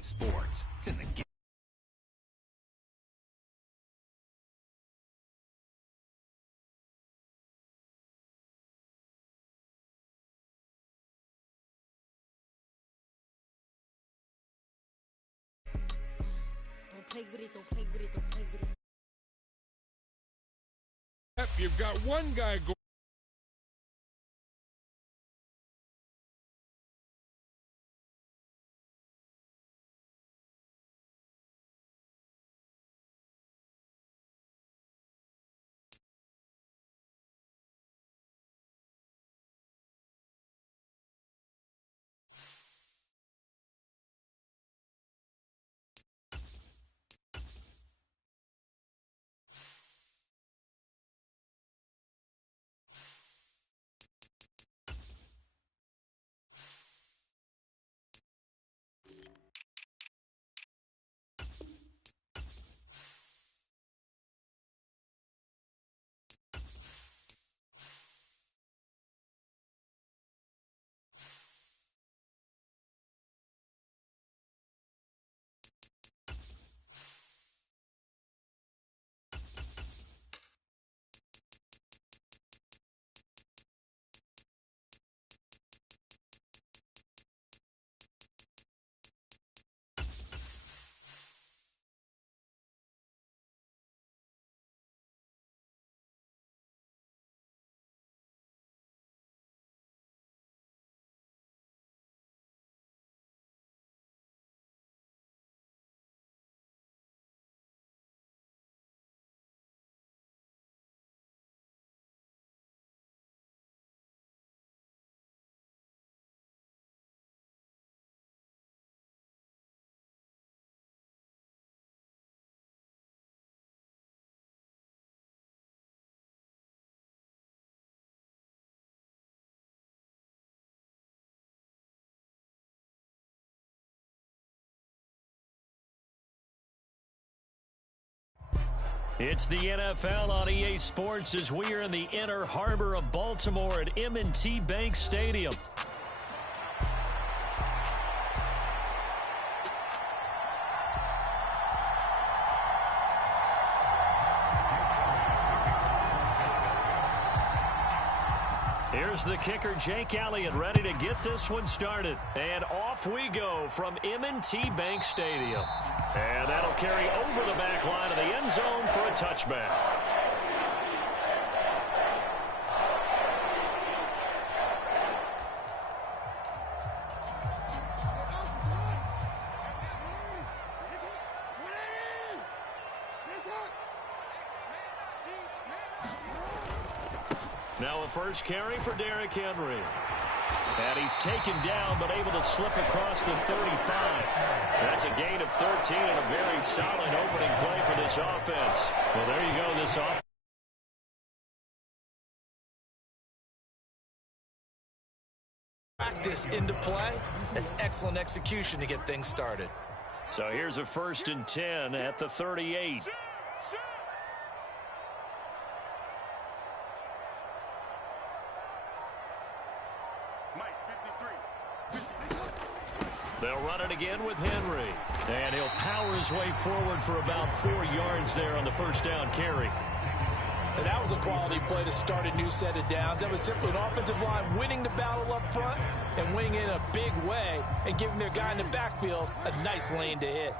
EA Sports. It's in the game. Don't play with it, don't play with it, don't play with it. You've got one guy going. It's the NFL on EA Sports as we are in the inner harbor of Baltimore at M&T Bank Stadium. Here's the kicker, Jake Elliott, ready to get this one started. And off we go from M&T Bank Stadium. And that'll carry over the back line of the end zone for a touchback. Now a first carry for Derrick Henry. And he's taken down, but able to slip across the 35. That's a gain of 13 and a very solid opening play for this offense. Well, there you go, this offense. Practice into play. That's excellent execution to get things started. So here's a 1st and 10 at the 38. They'll run it again with Henry. And he'll power his way forward for about 4 yards there on the first down carry. And that was a quality play to start a new set of downs. That was simply an offensive line winning the battle up front and winning in a big way and giving their guy in the backfield a nice lane to hit.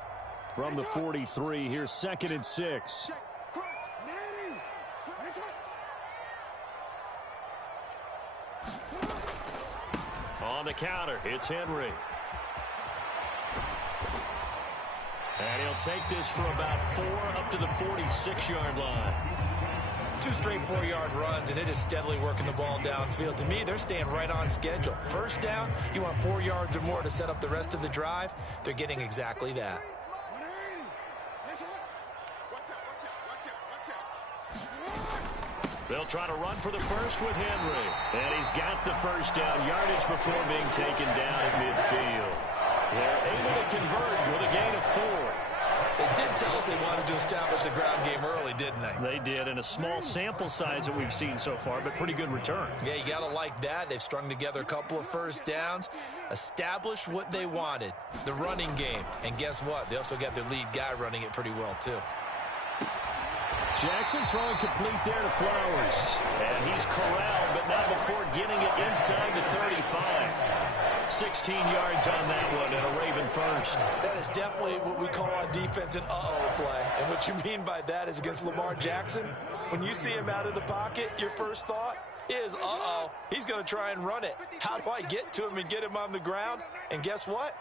From the 43, here's 2nd and 6. On the counter, it's Henry. And he'll take this for about 4 up to the 46-yard line. 2 straight 4-yard runs, and it is steadily working the ball downfield. To me, they're staying right on schedule. First down, you want 4 yards or more to set up the rest of the drive. They're getting exactly that. They'll try to run for the first with Henry. And he's got the first down yardage before being taken down at midfield. They're able to converge with a gain of 4. They did tell us they wanted to establish the ground game early, didn't they? They did, in a small sample size that we've seen so far, but pretty good return. Yeah, you got to like that. They've strung together a couple of first downs, established what they wanted, the running game. And guess what? They also got their lead guy running it pretty well, too. Jackson throwing complete there to Flowers. And he's corralled, but not before getting it inside the 35. 16 yards on that one, and a Raven first. That is definitely what we call on defense an uh-oh play. And what you mean by that is against Lamar Jackson, when you see him out of the pocket, your first thought is, uh-oh, he's going to try and run it. How do I get to him and get him on the ground? And guess what?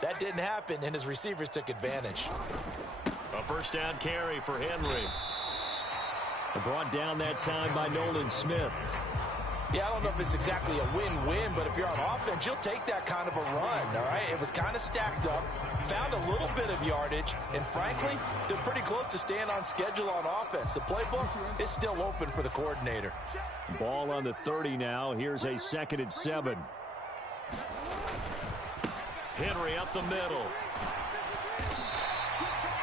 That didn't happen, and his receivers took advantage. A first down carry for Henry. Brought down that time by Nolan Smith. Yeah, I don't know if it's exactly a win-win, but if you're on offense, you'll take that kind of a run, all right? It was kind of stacked up, found a little bit of yardage, and frankly, they're pretty close to staying on schedule on offense. The playbook is still open for the coordinator. Ball on the 30 now. Here's a 2nd and 7. Henry up the middle.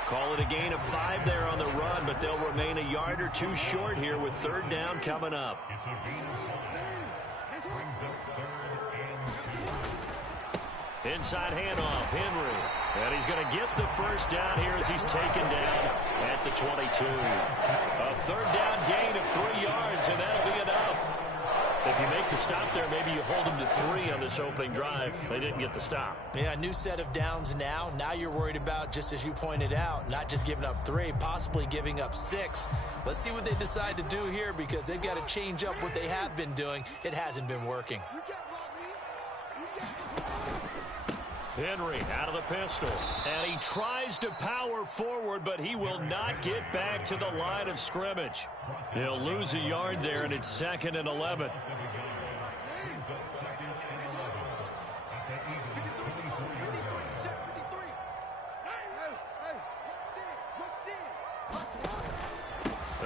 Call it a gain of 5 there on the run, but they'll remain a yard or 2 short here with 3rd down coming up. Inside handoff, Henry. And he's going to get the first down here as he's taken down at the 22. A 3rd down gain of 3 yards, and that'll be enough. If you make the stop there, maybe you hold them to 3 on this opening drive. They didn't get the stop. Yeah, new set of downs now. Now you're worried about, just as you pointed out, not just giving up 3, possibly giving up 6. Let's see what they decide to do here, because they've got to change up what they have been doing. It hasn't been working. Henry out of the pistol, and he tries to power forward, but he will not get back to the line of scrimmage. He'll lose a yard there, and it's 2nd and 11.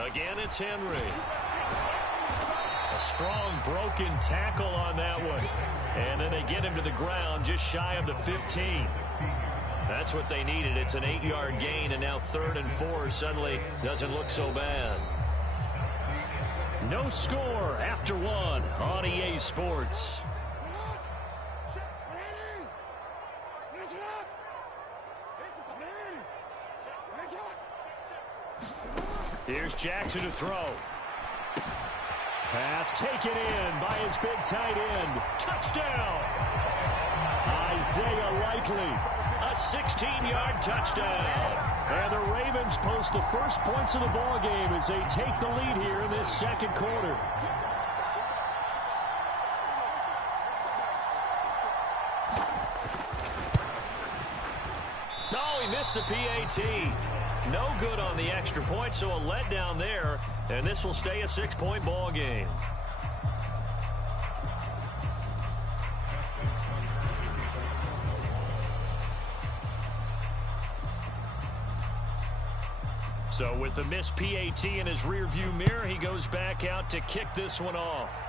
Again, it's Henry. A strong broken tackle on that one. And then they get him to the ground just shy of the 15. That's what they needed. It's an 8-yard gain, and now 3rd and 4 suddenly doesn't look so bad. No score after 1 on EA Sports. Here's Jackson to throw. Pass taken in by his big tight end. Touchdown! Isaiah Likely, a 16-yard touchdown. And the Ravens post the first points of the ball game as they take the lead here in this 2nd quarter. No, he missed the PAT. No good on the extra point, so a letdown there, and this will stay a 6-point ball game. So with the missed PAT in his rearview mirror, he goes back out to kick this one off.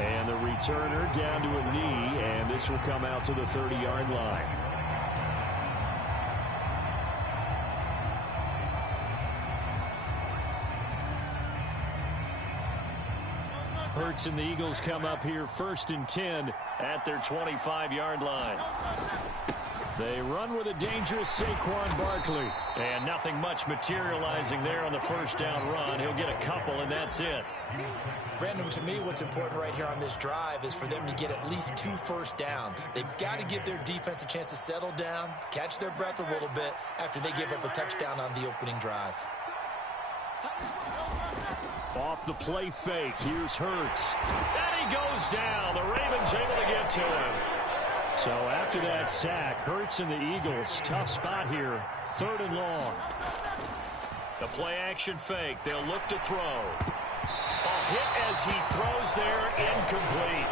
And the returner down to a knee, and this will come out to the 30-yard line. Hurts and the Eagles come up here 1st and 10 at their 25-yard line. They run with a dangerous Saquon Barkley. And nothing much materializing there on the first down run. He'll get a couple, and that's it. Brandon, to me, what's important right here on this drive is for them to get at least 2 first downs. They've got to give their defense a chance to settle down, catch their breath a little bit after they give up a touchdown on the opening drive. Off the play fake, here's Hurts. And he goes down. The Ravens able to get to him. So after that sack, Hurts and the Eagles, tough spot here, 3rd and long. The play action fake, they'll look to throw. A hit as he throws there, incomplete.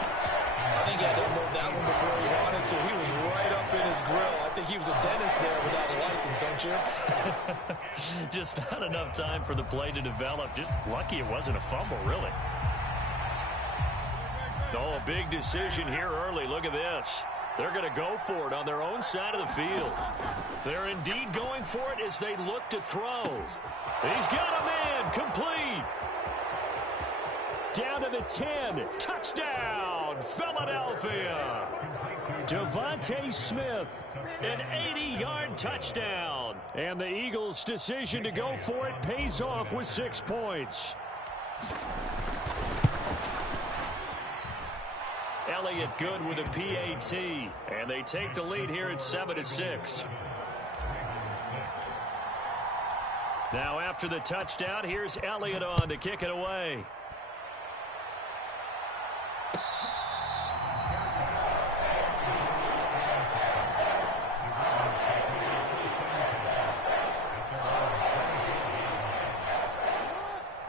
I think he had to unload that one before he wanted to. He was right up in his grill. I think he was a dentist there without a license, don't you? Just not enough time for the play to develop. Just lucky it wasn't a fumble, really. Oh, a big decision here early. Look at this. They're going to go for it on their own side of the field. They're indeed going for it as they look to throw. He's got a man complete. Down to the 10. Touchdown, Philadelphia. Devontae Smith, an 80-yard touchdown. And the Eagles' decision to go for it pays off with 6 points. Elliott good with a PAT. And they take the lead here at 7-6. Now after the touchdown, here's Elliott on to kick it away.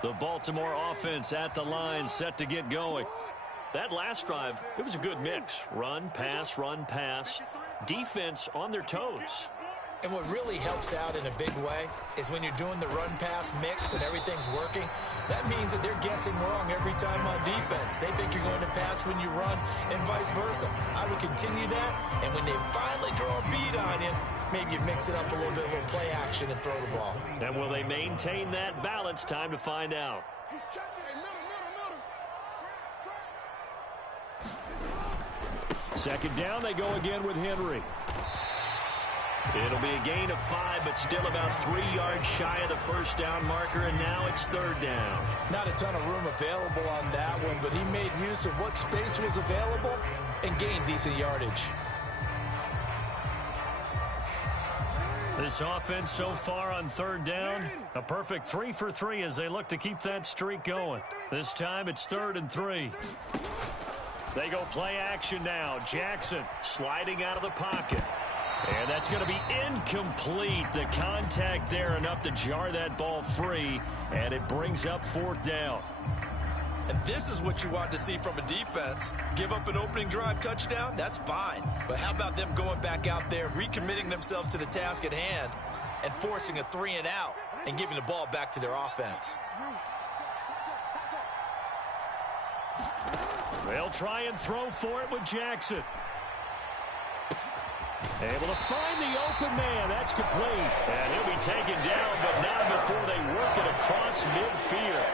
The Baltimore offense at the line, set to get going. That last drive, it was a good mix. Run, pass. Defense on their toes. And what really helps out in a big way is when you're doing the run-pass mix and everything's working, that means that they're guessing wrong every time on defense. They think you're going to pass when you run and vice versa. I would continue that, and when they finally draw a bead on you, maybe you mix it up a little bit, a little play action, and throw the ball. And will they maintain that balance? Time to find out. Second down, they go again with Henry. It'll be a gain of 5, but still about 3 yards shy of the first down marker, and now it's third down. Not a ton of room available on that one, but he made use of what space was available and gained decent yardage. This offense so far on third down, a perfect 3 for 3 as they look to keep that streak going. This time it's 3rd and 3. They go play action now. Jackson sliding out of the pocket. And that's going to be incomplete. The contact there enough to jar that ball free, and it brings up 4th down. And this is what you want to see from a defense. Give up an opening drive touchdown, that's fine. But how about them going back out there, recommitting themselves to the task at hand, and forcing a 3 and out, and giving the ball back to their offense. They'll try and throw for it with Jackson. Able to find the open man. That's complete. And he'll be taken down, but not before they work it across midfield.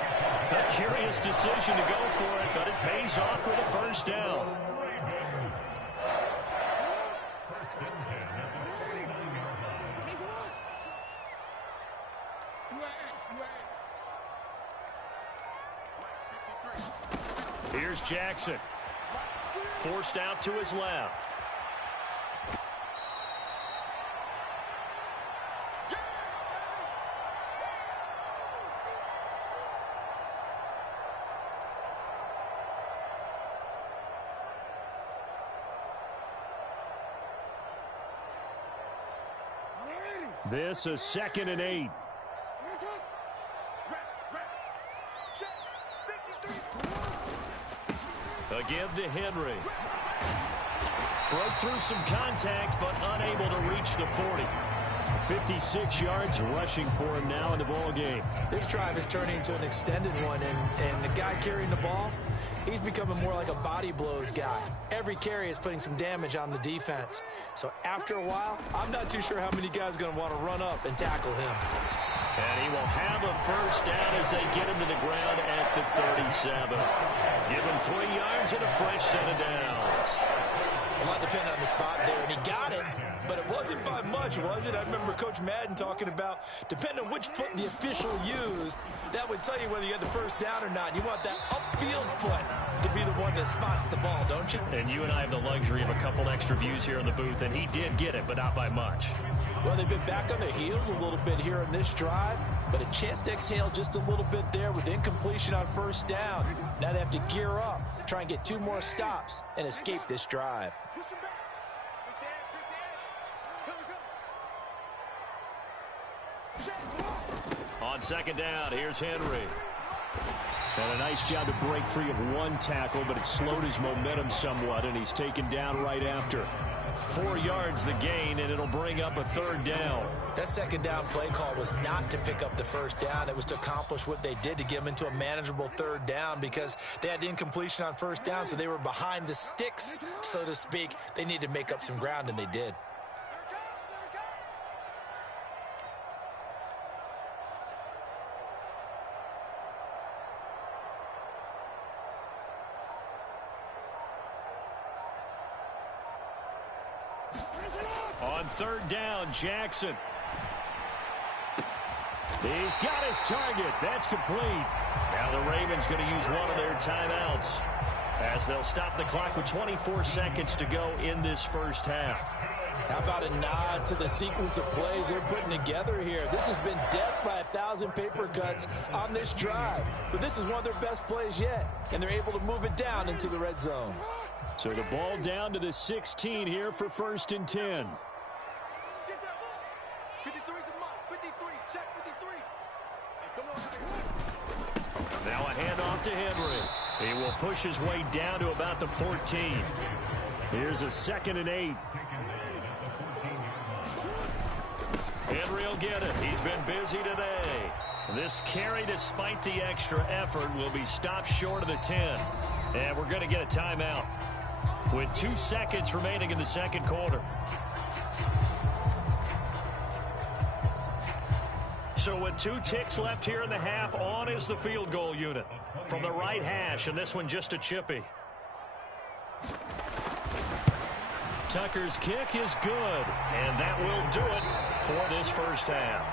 A curious decision to go for it, but it pays off with a first down. Here's Jackson. Forced out to his left. This is 2nd and 8. A give to Henry. Broke through some contact, but unable to reach the 40. 56 yards rushing for him now in the ball game. This drive is turning into an extended one, and the guy carrying the ball, he's becoming more like a body blows guy. Every carry is putting some damage on the defense. So after a while, I'm not too sure how many guys are going to want to run up and tackle him. And he will have a first down as they get him to the ground at the 37. Give him 3 yards and a fresh set of downs. A lot depending on the spot there, and he got it, but it wasn't by much, was it? I remember Coach Madden talking about, depending on which foot the official used, that would tell you whether you had the first down or not. You want that upfield foot to be the one that spots the ball, don't you? And you and I have the luxury of a couple extra views here in the booth, and he did get it, but not by much. Well, they've been back on their heels a little bit here in this drive, but a chance to exhale just a little bit there with incompletion on first down. Now they have to gear up, try and get 2 more stops, and escape this drive. On second down, here's Henry. And a nice job to break free of 1 tackle, but it slowed his momentum somewhat, and he's taken down right after. 4 yards the gain, and it'll bring up a third down. That second down play call was not to pick up the first down. It was to accomplish what they did to get them into a manageable third down because they had incompletion on first down, so they were behind the sticks, so to speak. They needed to make up some ground, and they did. On third down, Jackson. He's got his target. That's complete. Now the Ravens going to use one of their timeouts as they'll stop the clock with 24 seconds to go in this first half. How about a nod to the sequence of plays they're putting together here? This has been death by 1,000 paper cuts on this drive. But this is one of their best plays yet, and they're able to move it down into the red zone. So the ball down to the 16 here for 1st and 10. Now a handoff to Henry. He will push his way down to about the 14. Here's a 2nd and 8. Henry will get it. He's been busy today. This carry, despite the extra effort, will be stopped short of the 10. And we're going to get a timeout with 2 seconds remaining in the second quarter. So with 2 ticks left here in the half, on is the field goal unit from the right hash, and this one just a chippy. Tucker's kick is good, and that will do it for this first half.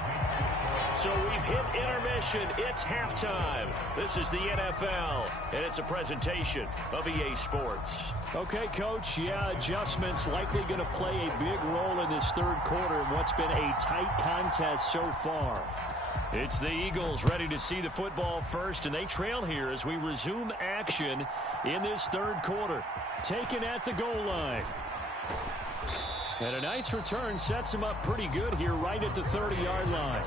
So we've hit intermission. It's halftime. This is the NFL, and it's a presentation of EA Sports. Okay, Coach, yeah, adjustments likely going to play a big role in this third quarter in what's been a tight contest so far. It's the Eagles ready to see the football first, and they trail here as we resume action in this third quarter. Taken at the goal line. And a nice return sets him up pretty good here right at the 30-yard line.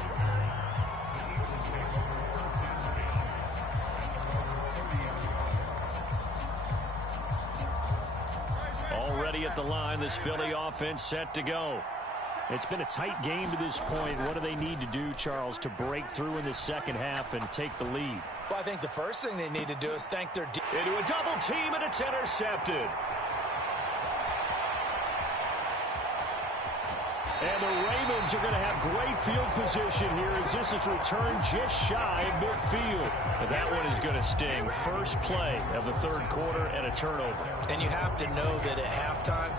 Already at the line, this Philly offense set to go. It's been a tight game to this point. What do they need to do, Charles, to break through in the second half and take the lead? Well, I think the first thing they need to do is thank their into a double team, and it's intercepted. And the Ravens are going to have great field position here as this is returned just shy of midfield. And that one is going to sting. First play of the third quarter and a turnover. And you have to know that at halftime,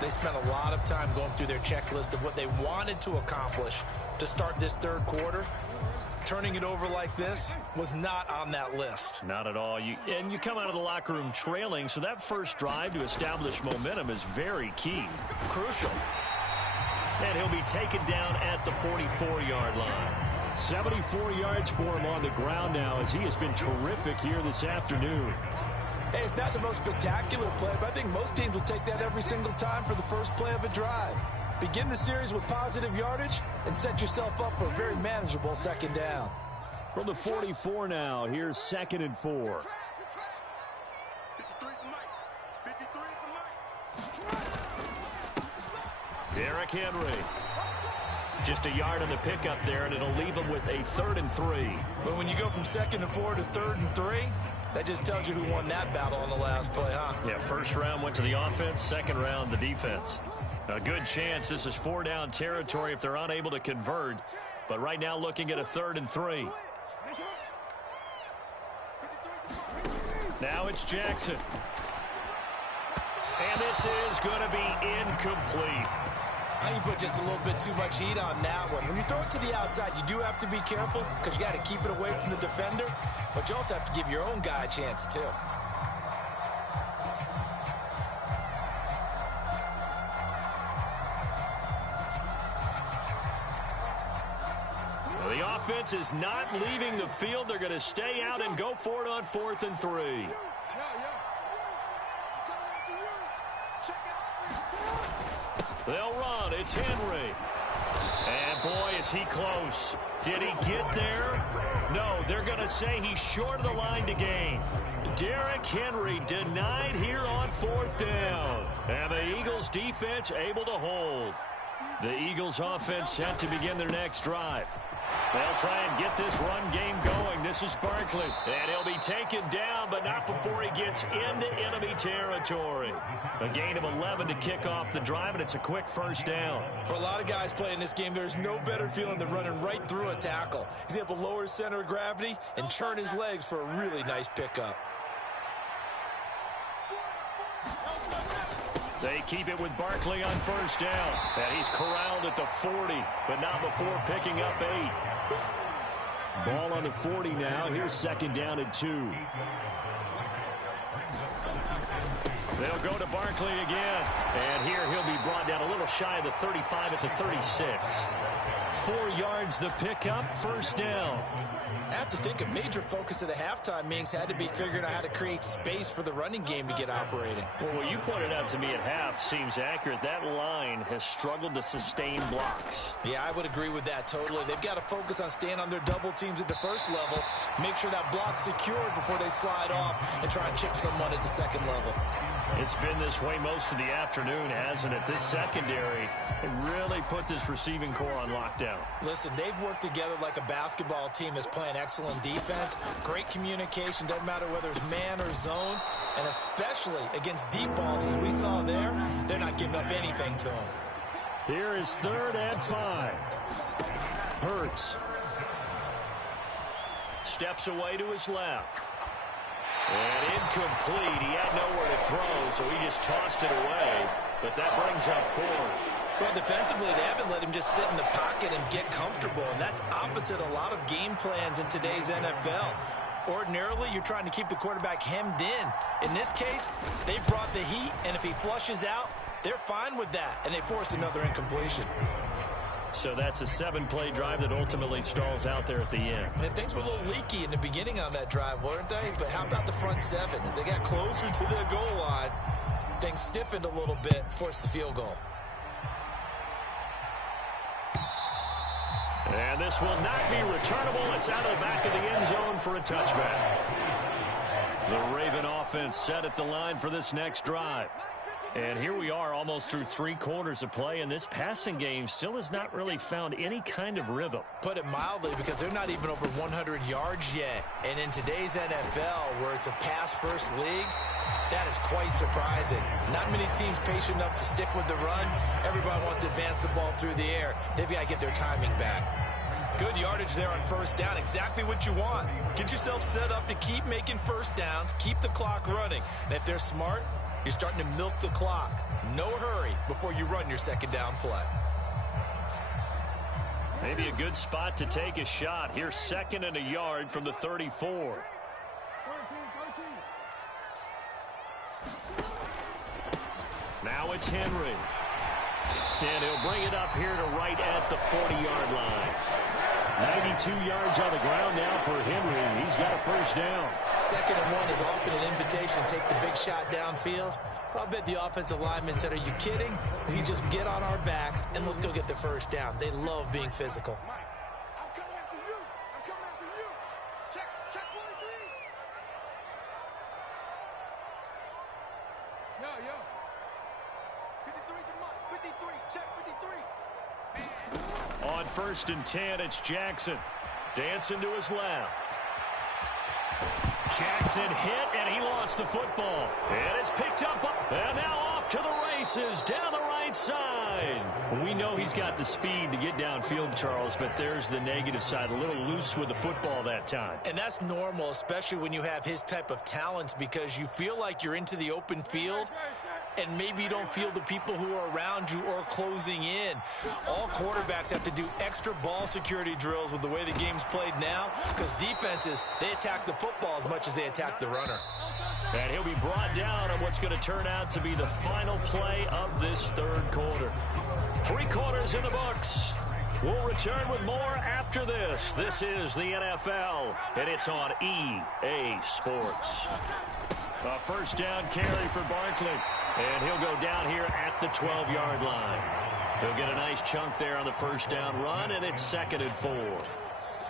they spent a lot of time going through their checklist of what they wanted to accomplish to start this third quarter. Turning it over like this was not on that list. Not at all. You come out of the locker room trailing, so that first drive to establish momentum is very key. Crucial. And he'll be taken down at the 44-yard line. 74 yards for him on the ground now as he has been terrific here this afternoon. Hey, it's not the most spectacular play, but I think most teams will take that every single time for the first play of a drive. Begin the series with positive yardage and set yourself up for a very manageable second down. From the 44 now, here's 2nd and 4. Derrick Henry. Just a yard on the pickup there, and it'll leave him with a 3rd and 3. But when you go from 2nd and 4 to 3rd and 3, that just tells you who won that battle on the last play, huh? Yeah, first round went to the offense, second round the defense. A good chance this is 4-down territory if they're unable to convert. But right now looking at a 3rd and 3. Now it's Jackson. And this is going to be incomplete. I think you put just a little bit too much heat on that one. When you throw it to the outside, you do have to be careful because you got to keep it away from the defender. But you also have to give your own guy a chance, too. Well, the offense is not leaving the field. They're going to stay out and go for it on 4th and 3. They'll run. It's Henry. And, boy, is he close. Did he get there? No, they're going to say he's short of the line to gain. Derrick Henry denied here on 4th down. And the Eagles defense able to hold. The Eagles offense set to begin their next drive. They'll try and get this run game going. This is Barkley. And he'll be taken down, but not before he gets into enemy territory. A gain of 11 to kick off the drive, and it's a quick 1st down. For a lot of guys playing this game, there's no better feeling than running right through a tackle. He's able to lower his center of gravity and churn his legs for a really nice pickup. They keep it with Barkley on 1st down. And he's corralled at the 40, but not before picking up 8. Ball on the 40 now. Here's 2nd down and 2. They'll go to Barkley again. And here he'll be brought down a little shy of the 35 at the 36. 4 yards the pickup, 1st down. I have to think a major focus of the halftime meetings had to be figuring out how to create space for the running game to get operating. Well, what you pointed out to me at half seems accurate. That line has struggled to sustain blocks. Yeah, I would agree with that totally. They've got to focus on staying on their double teams at the 1st level, make sure that block's secured before they slide off and try and chip someone at the 2nd level. It's been this way most of the afternoon, hasn't it? This secondary really put this receiving core on lockdown. Listen, they've worked together like a basketball team that's playing excellent defense. Great communication, doesn't matter whether it's man or zone. And especially against deep balls, as we saw there, they're not giving up anything to them. Here is 3rd and 5. Hurts. Steps away to his left. And incomplete. He had nowhere to throw, so he just tossed it away. But that brings up 4th. Well, defensively, they haven't let him just sit in the pocket and get comfortable, and that's opposite a lot of game plans in today's NFL. Ordinarily, you're trying to keep the quarterback hemmed in. In this case, they brought the heat, and if he flushes out, they're fine with that, and they force another incompletion. So that's a 7-play drive that ultimately stalls out there at the end. And things were a little leaky in the beginning on that drive, weren't they? But how about the front 7? As they got closer to the goal line, things stiffened a little bit, forced the field goal. And this will not be returnable. It's out of the back of the end zone for a touchback. The Raven offense set at the line for this next drive. And here we are almost through 3 quarters of play, and this passing game still has not really found any kind of rhythm. Put it mildly, because they're not even over 100 yards yet. And in today's NFL, where it's a pass-first league, that is quite surprising. Not many teams patient enough to stick with the run. Everybody wants to advance the ball through the air. They've got to get their timing back. Good yardage there on 1st down, exactly what you want. Get yourself set up to keep making 1st downs, keep the clock running. And if they're smart, you're starting to milk the clock. No hurry before you run your 2nd down play. Maybe a good spot to take a shot. Here's 2nd and a yard from the 34. Now it's Henry. And he'll bring it up here to right at the 40-yard line. 92 yards on the ground now for Henry. He's got a 1st down. 2nd and 1 is often an invitation. Take the big shot downfield. Probably bet the offensive lineman said, are you kidding? We just get on our backs and let's go get the 1st down. They love being physical. I'm coming after you. I'm coming after you. Check 43. Yo. 53's the mark. 53. Check 53. On 1st and 10, it's Jackson. Dancing to his left. Jackson hit, and he lost the football. And it's picked up, and now off to the races down the right side. We know he's got the speed to get downfield, Charles, but there's the negative side. A little loose with the football that time. And that's normal, especially when you have his type of talents, because you feel like you're into the open field, and maybe you don't feel the people who are around you or closing in. All quarterbacks have to do extra ball security drills with the way the game's played now, because defenses, they attack the football as much as they attack the runner. And he'll be brought down on what's going to turn out to be the final play of this 3rd quarter. 3 quarters in the books. We'll return with more after this. This is the NFL, and it's on EA Sports. A 1st down carry for Barkley. And he'll go down here at the 12-yard line. He'll get a nice chunk there on the 1st down run, and it's 2nd and 4.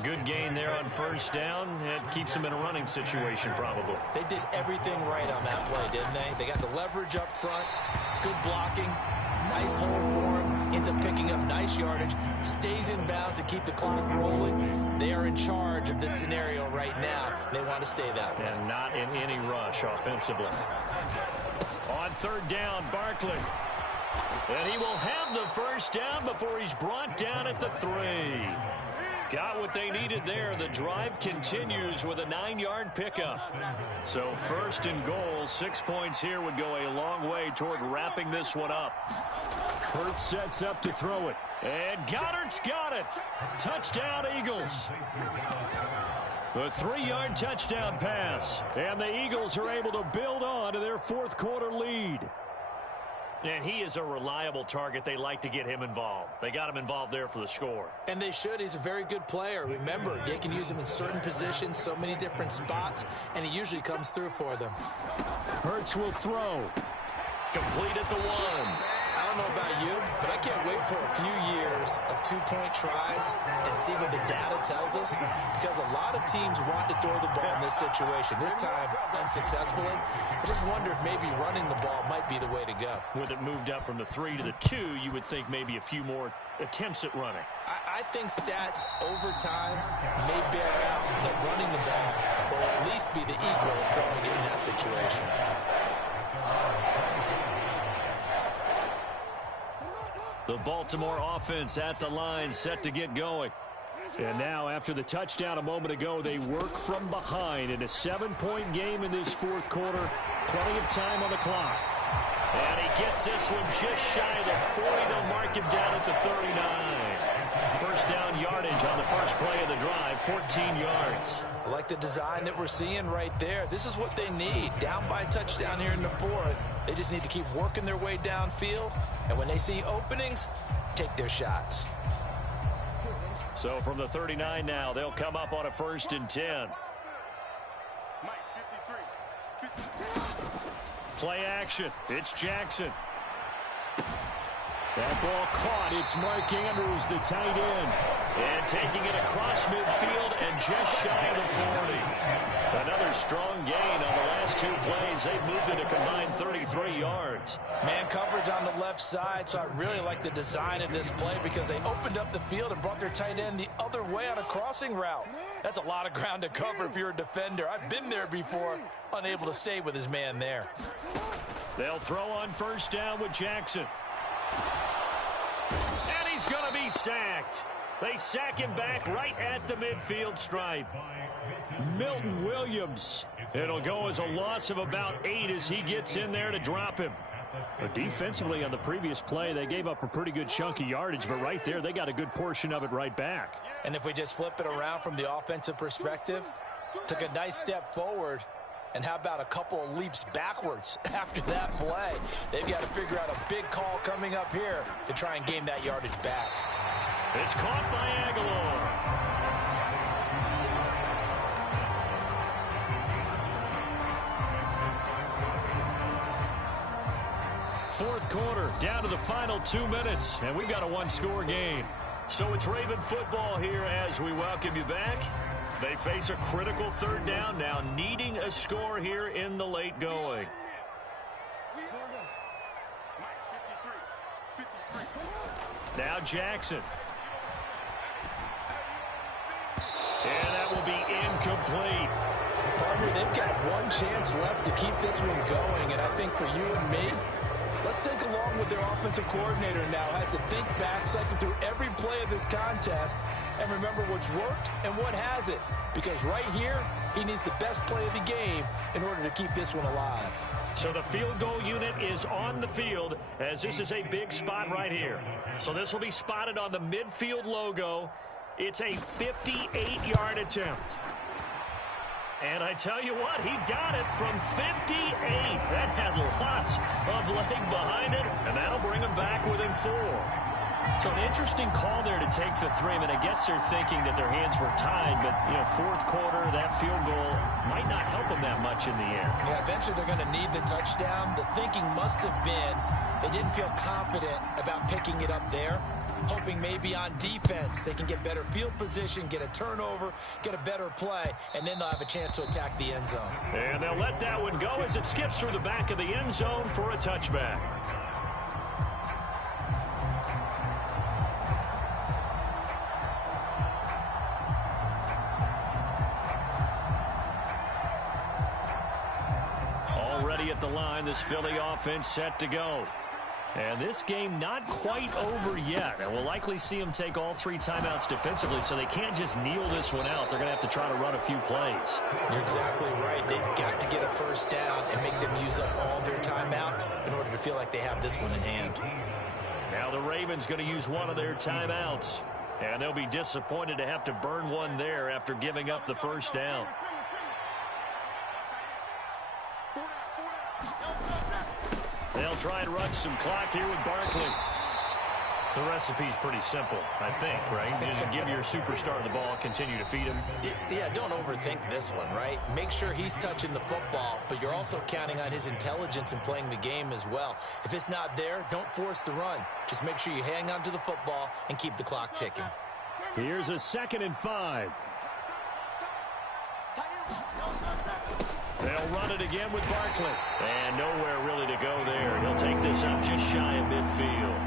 Good gain there on first down. It keeps them in a running situation probably. They did everything right on that play, didn't they? They got the leverage up front, good blocking, nice hole for him, ends up picking up nice yardage, stays in bounds to keep the clock rolling. They are in charge of this scenario right now. They want to stay that way. And not in any rush offensively. On third down, Barkley. And he will have the first down before he's brought down at the 3. Got what they needed there. The drive continues with a 9-yard pickup. So first and goal, 6 points here would go a long way toward wrapping this one up. Hurts sets up to throw it. And Goddard's got it. Touchdown, Eagles. The 3-yard touchdown pass. And the Eagles are able to build on to their fourth quarter lead. And he is a reliable target. They like to get him involved. They got him involved there for the score. And they should. He's a very good player. Remember, they can use him in certain positions, so many different spots, and he usually comes through for them. Hurts will throw. Complete at the 1. I don't know about you, but I can't wait for a few years of 2-point tries and see what the data tells us, because a lot of teams want to throw the ball in this situation, this time unsuccessfully. I just wonder if maybe running the ball might be the way to go. With it moved up from the 3 to the 2, you would think maybe a few more attempts at running. I think stats over time may bear out that running the ball will at least be the equal of throwing it in that situation. The Baltimore offense at the line, set to get going. And now, after the touchdown a moment ago, they work from behind in a 7-point game in this fourth quarter. Plenty of time on the clock. And he gets this one just shy of the 40. They'll mark him down at the 39. First down yardage on the first play of the drive, 14 yards. I like the design that we're seeing right there. This is what they need. Down by a touchdown here in the fourth. They just need to keep working their way downfield. And when they see openings, take their shots. So from the 39 now, they'll come up on a 1st and 10. Play action. It's Jackson. That ball caught. It's Mark Andrews, the tight end. And taking it across midfield and just shy of the 40. Another strong gain on the last 2 plays. They've moved it a combined 33 yards. Man coverage on the left side, so I really like the design of this play because they opened up the field and brought their tight end the other way on a crossing route. That's a lot of ground to cover if you're a defender. I've been there before, unable to stay with his man there. They'll throw on first down with Jackson. And he's going to be sacked. They sack him back right at the midfield stripe. Milton Williams. It'll go as a loss of about 8 as he gets in there to drop him. But defensively on the previous play, they gave up a pretty good chunk of yardage, but right there, they got a good portion of it right back. And if we just flip it around from the offensive perspective, took a nice step forward, and how about a couple of leaps backwards after that play? They've got to figure out a big call coming up here to try and gain that yardage back. It's caught by Aguilar. Fourth quarter, down to the final 2 minutes, and we've got a 1-score game. So it's Raven football here as we welcome you back. They face a critical 3rd down now, needing a score here in the late going. Now Jackson. And that will be incomplete. Partner, they've got one chance left to keep this one going, and I think for you and me, let's think along with their offensive coordinator now. Has to think back, cycle through every play of this contest, and remember what's worked and what hasn't. Because right here, he needs the best play of the game in order to keep this one alive. So the field goal unit is on the field as this is a big spot right here. So this will be spotted on the midfield logo. It's a 58-yard attempt. And I tell you what, he got it from 58. That had lots of leg behind it, and that'll bring him back within 4. So an interesting call there to take the three. I mean, I guess they're thinking that their hands were tied, but, you know, fourth quarter, that field goal might not help them that much in the air. Yeah, eventually they're going to need the touchdown. The thinking must have been they didn't feel confident about picking it up there, hoping maybe on defense they can get better field position, get a turnover, get a better play, and then they'll have a chance to attack the end zone. And they'll let that one go as it skips through the back of the end zone for a touchback. Already at the line, this Philly offense set to go. And this game not quite over yet. And we'll likely see them take all three timeouts defensively, so they can't just kneel this one out. They're going to have to try to run a few plays. You're exactly right. They've got to get a first down and make them use up all their timeouts in order to feel like they have this one in hand. Now the Ravens going to use one of their timeouts. And they'll be disappointed to have to burn one there after giving up the first down. They'll try and run some clock here with Barkley. The recipe's pretty simple, I think, right? You just give your superstar the ball, continue to feed him. Yeah, don't overthink this one, right? Make sure he's touching the football, but you're also counting on his intelligence in playing the game as well. If it's not there, don't force the run. Just make sure you hang on to the football and keep the clock ticking. Here's a 2nd and 5. They'll run it again with Barkley. And nowhere really to go there. He'll take this up just shy of midfield.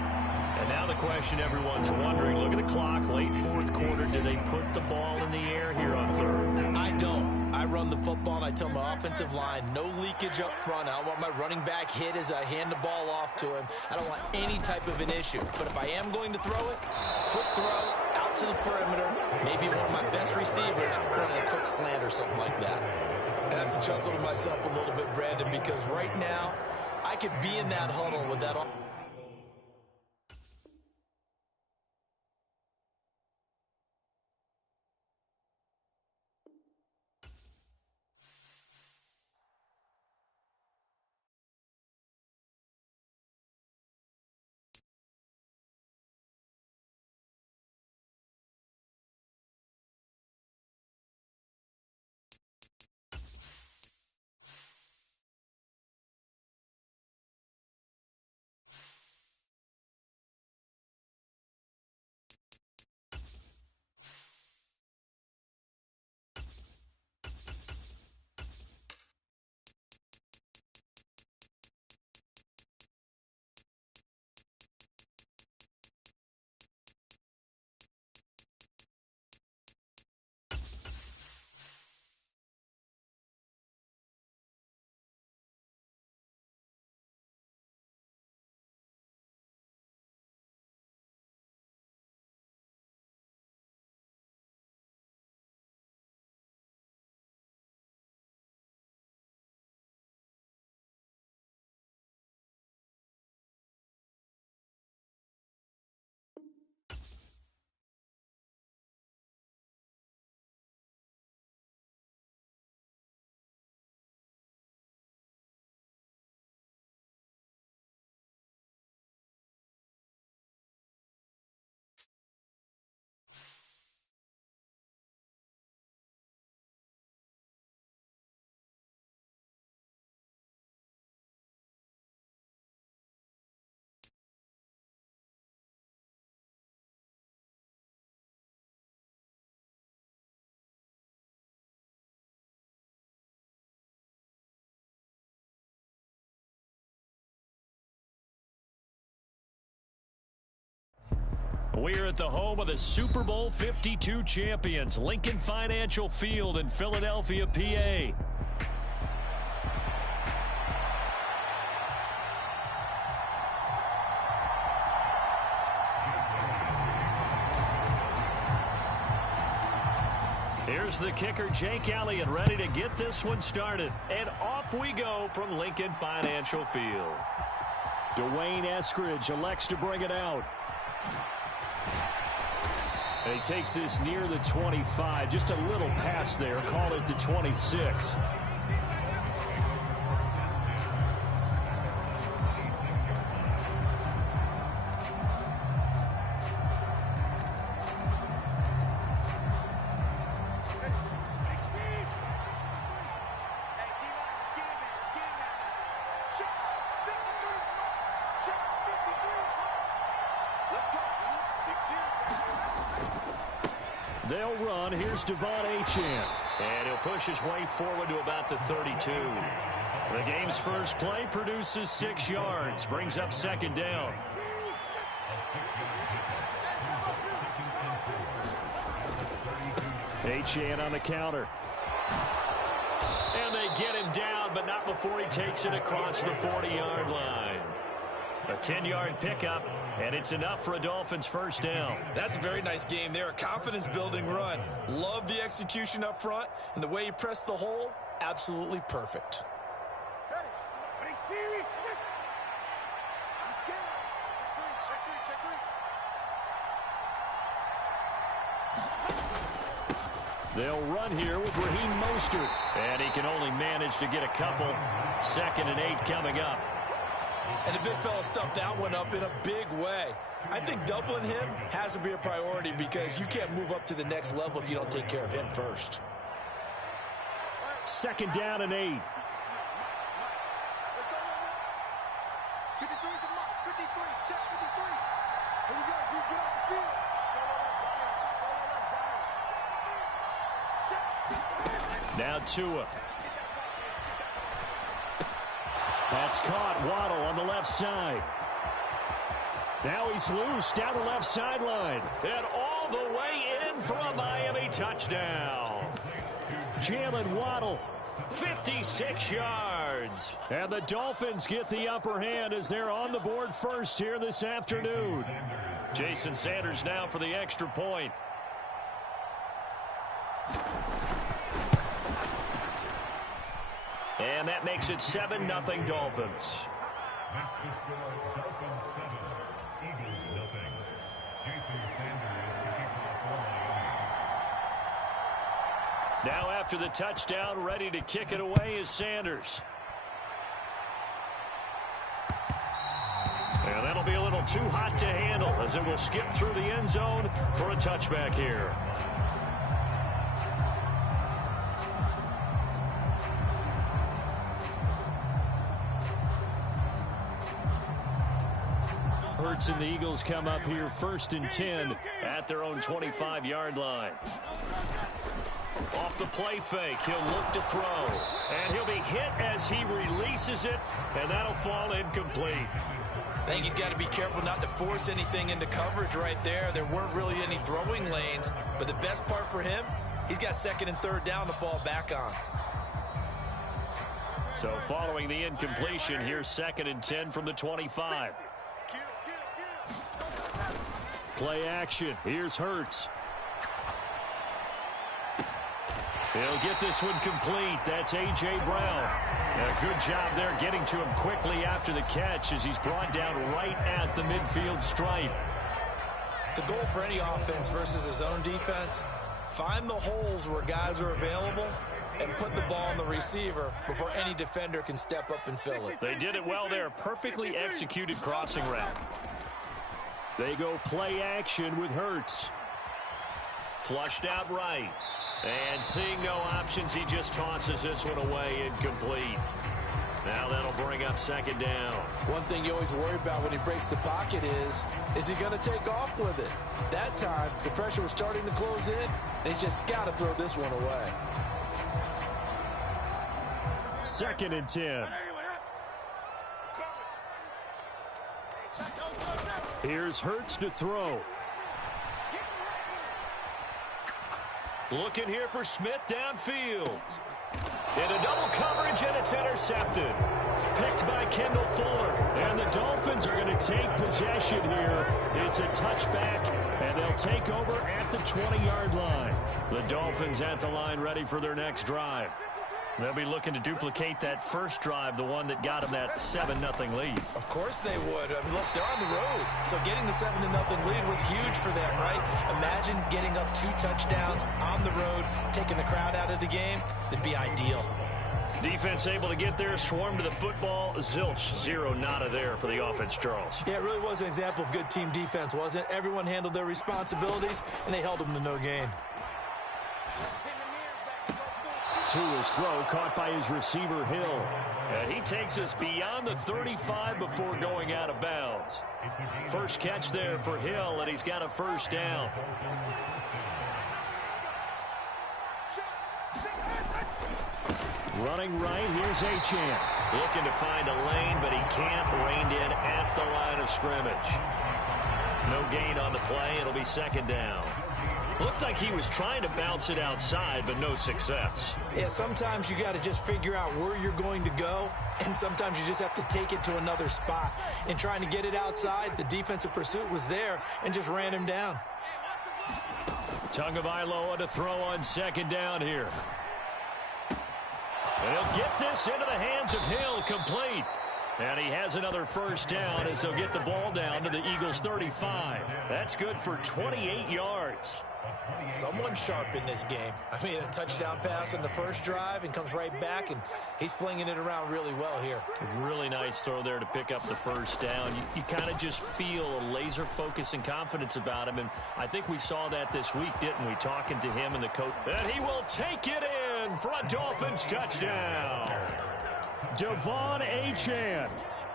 And now the question everyone's wondering, look at the clock, late fourth quarter. Do they put the ball in the air here on third? I don't. I run the football, and I tell my offensive line, no leakage up front. I don't want my running back hit as I hand the ball off to him. I don't want any type of an issue. But if I am going to throw it, quick throw, out to the perimeter, maybe one of my best receivers running a quick slant or something like that. I have to chuckle to myself a little bit, Brandon, because right now I could be in that huddle with that. We're at the home of the Super Bowl 52 champions, Lincoln Financial Field in Philadelphia, PA. Here's the kicker, Jake Elliott, ready to get this one started. And off we go from Lincoln Financial Field. Dwayne Eskridge elects to bring it out. And he takes this near the 25, just a little past there, call it the 26. They'll run. Here's Devon Achane. And he'll push his way forward to about the 32. The game's first play produces 6 yards. Brings up second down. Achane on the counter. And they get him down, but not before he takes it across the 40-yard line. A 10-yard pickup, and it's enough for a Dolphins first down. That's a very nice game there. A confidence-building run. Love the execution up front, and the way he pressed the hole, absolutely perfect. They'll run here with Raheem Mostert. And he can only manage to get a couple. 2nd and 8 coming up. And the big fella stuffed that one up in a big way. I think doubling him has to be a priority because you can't move up to the next level if you don't take care of him first. 2nd down and 8. Now Tua. That's caught. Waddle on the left side. Now he's loose down the left sideline. And all the way in for a Miami touchdown. Jalen Waddle, 56 yards. And the Dolphins get the upper hand as they're on the board first here this afternoon. Jason Sanders now for the extra point. And that makes it 7-0 Dolphins. Now after the touchdown, ready to kick it away is Sanders. And that'll be a little too hot to handle as it will skip through the end zone for a touchback here. Hurts and the Eagles come up here 1st and 10 at their own 25-yard line. Off the play fake, he'll look to throw. And he'll be hit as he releases it, and that'll fall incomplete. I think he's got to be careful not to force anything into coverage right there. There weren't really any throwing lanes, but the best part for him, he's got 2nd and 3rd down to fall back on. So following the incompletion, here's 2nd and 10 from the 25. Play action. Here's Hurts. He'll get this one complete. That's A.J. Brown. A good job there getting to him quickly after the catch as he's brought down right at the midfield stripe. The goal for any offense versus his own defense, find the holes where guys are available and put the ball on the receiver before any defender can step up and fill it. They did it well there. Perfectly executed crossing route. They go play action with Hurts. Flushed out right. And seeing no options, he just tosses this one away incomplete. Now that'll bring up 2nd down. One thing you always worry about when he breaks the pocket is he going to take off with it? That time, the pressure was starting to close in. They just got to throw this one away. 2nd and 10. Here's Hurts to throw. Looking here for Smith downfield. Into double coverage, and it's intercepted. Picked by Kendall Fuller. And the Dolphins are going to take possession here. It's a touchback, and they'll take over at the 20-yard line. The Dolphins at the line ready for their next drive. They'll be looking to duplicate that first drive, the one that got them that 7-0 lead. Of course they would. I mean, look, they're on the road. So getting the 7-0 lead was huge for them, right? Imagine getting up 2 touchdowns on the road, taking the crowd out of the game. It'd be ideal. Defense able to get there, swarm to the football. Zilch, 0 nada there for the offense, Charles. Yeah, it really was an example of good team defense, wasn't it? Everyone handled their responsibilities, and they held them to no gain. Tua's throw caught by his receiver, Hill. And he takes us beyond the 35 before going out of bounds. First catch there for Hill, and he's got a first down. Running right, here's Achane. Looking to find a lane, but he can't. Reined in at the line of scrimmage. No gain on the play. It'll be second down. Looked like he was trying to bounce it outside, but no success. Yeah, sometimes you got to just figure out where you're going to go, and sometimes you just have to take it to another spot. In trying to get it outside, the defensive pursuit was there and just ran him down. Tagovailoa to throw on second down here. And he'll get this into the hands of Hill, complete. And he has another first down as he'll get the ball down to the Eagles' 35. That's good for 28 yards. Someone sharp in this game. I mean, a touchdown pass on the first drive and comes right back, and he's flinging it around really well here. Really nice throw there to pick up the first down. You kind of just feel a laser focus and confidence about him, and I think we saw that this week, didn't we, talking to him and the coach. And he will take it in for a Dolphins touchdown. Devon Achane,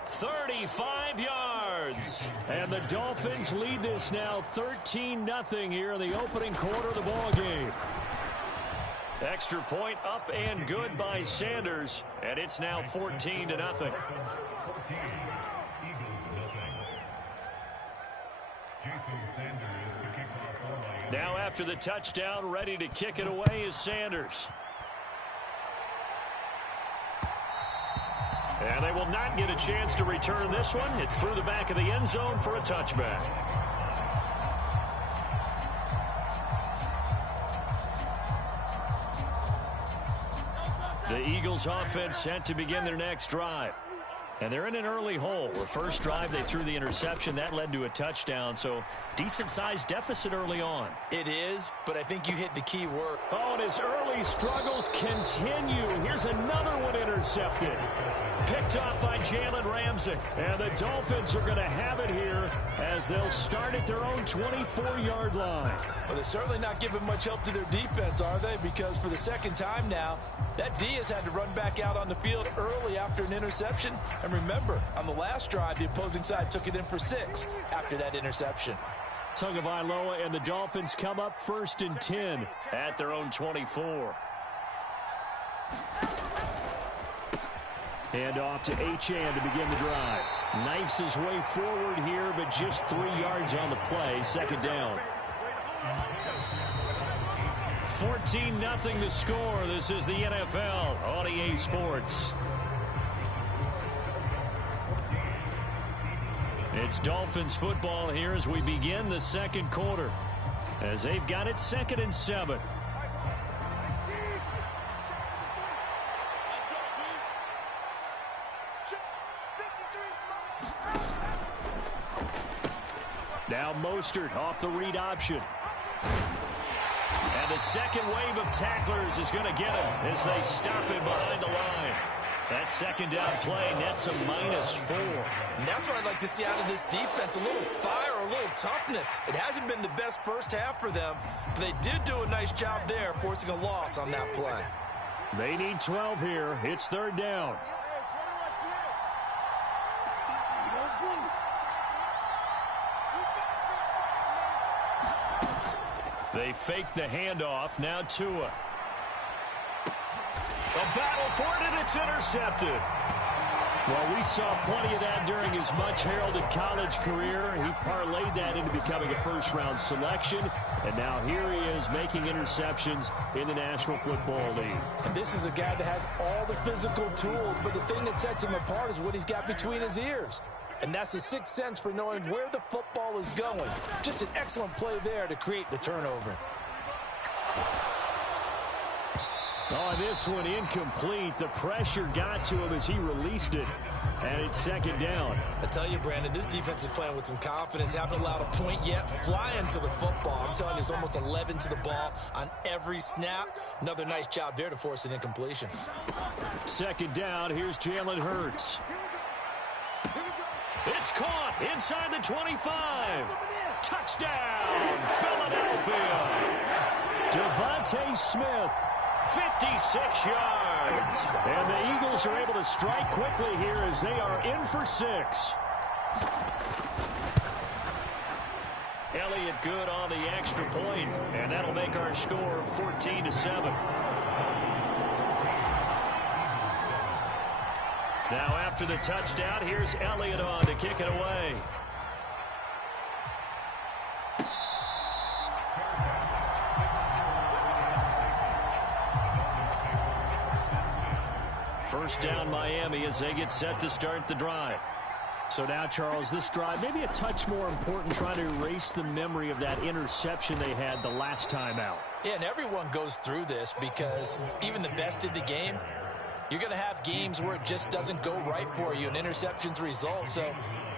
35 yards. And the Dolphins lead this now 13-0 here in the opening quarter of the ball game. Extra point up and good by Sanders, and it's now 14-0. Now after the touchdown, ready to kick it away is Sanders. And they will not get a chance to return this one. It's through the back of the end zone for a touchback. The Eagles offense set to begin their next drive. And they're in an early hole. The first drive, they threw the interception. That led to a touchdown, so decent-sized deficit early on. It is, but I think you hit the key word. Oh, and his early struggles continue. Here's another one intercepted. Picked off by Jalen Ramsey. And the Dolphins are going to have it here as they'll start at their own 24-yard line. Well, they're certainly not giving much help to their defense, are they? Because for the second time now, that D has had to run back out on the field early after an interception. And remember, on the last drive, the opposing side took it in for 6 after that interception. Tagovailoa and the Dolphins come up 1st and 10 at their own 24. Hand off to Achane to begin the drive. Knifes his way forward here, but just 3 yards on the play. Second down. 14-0 the score. This is the NFL on EA Sports. It's Dolphins football here as we begin the second quarter. As they've got it 2nd and 7. Now Mostert off the read option. And the second wave of tacklers is going to get him as they stop him behind the line. That second down play nets a -4. And that's what I'd like to see out of this defense. A little fire, a little toughness. It hasn't been the best first half for them, but they did do a nice job there forcing a loss on that play. They need 12 here. It's 3rd down. They fake the handoff. Now Tua. A battle for it, and it's intercepted. Well, we saw plenty of that during his much-heralded college career. He parlayed that into becoming a first-round selection, and now here he is making interceptions in the National Football League. And this is a guy that has all the physical tools, but the thing that sets him apart is what he's got between his ears. And that's the 6th sense for knowing where the football is going. Just an excellent play there to create the turnover. Oh, this one incomplete. The pressure got to him as he released it. And it's 2nd down. I tell you, Brandon, this defense is playing with some confidence. Haven't allowed a point yet. Flying to the football. I'm telling you, it's almost 11 to the ball on every snap. Another nice job there to force an incompletion. 2nd down. Here's Jalen Hurts. It's caught inside the 25. Touchdown, Philadelphia. Devontae Smith, 56 yards. And the Eagles are able to strike quickly here as they are in for 6. Elliott good on the extra point, and that'll make our score 14-7. Now after the touchdown, here's Elliott on to kick it away. First down Miami as they get set to start the drive. So now, Charles, this drive maybe a touch more important, trying to erase the memory of that interception they had the last time out. Yeah, and everyone goes through this because even the best in the game, you're going to have games where it just doesn't go right for you and interceptions result. So,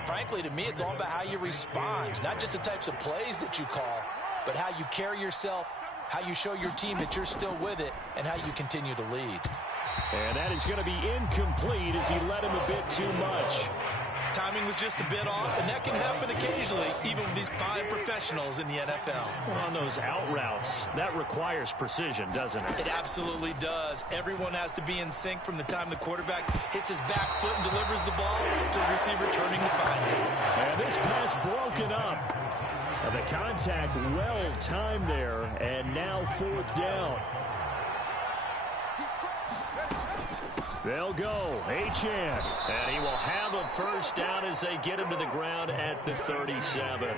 frankly, to me, it's all about how you respond, not just the types of plays that you call, but how you carry yourself, how you show your team that you're still with it, and how you continue to lead. And that is going to be incomplete as he led him a bit too much. Timing was just a bit off, and that can happen occasionally, even with these fine professionals in the NFL. Well, on those out routes, that requires precision, doesn't it? It absolutely does. Everyone has to be in sync from the time the quarterback hits his back foot and delivers the ball to the receiver turning to find it. And this pass broken up. And the contact well timed there, and now fourth down. They'll go, Achane, and he will have a first down as they get him to the ground at the 37.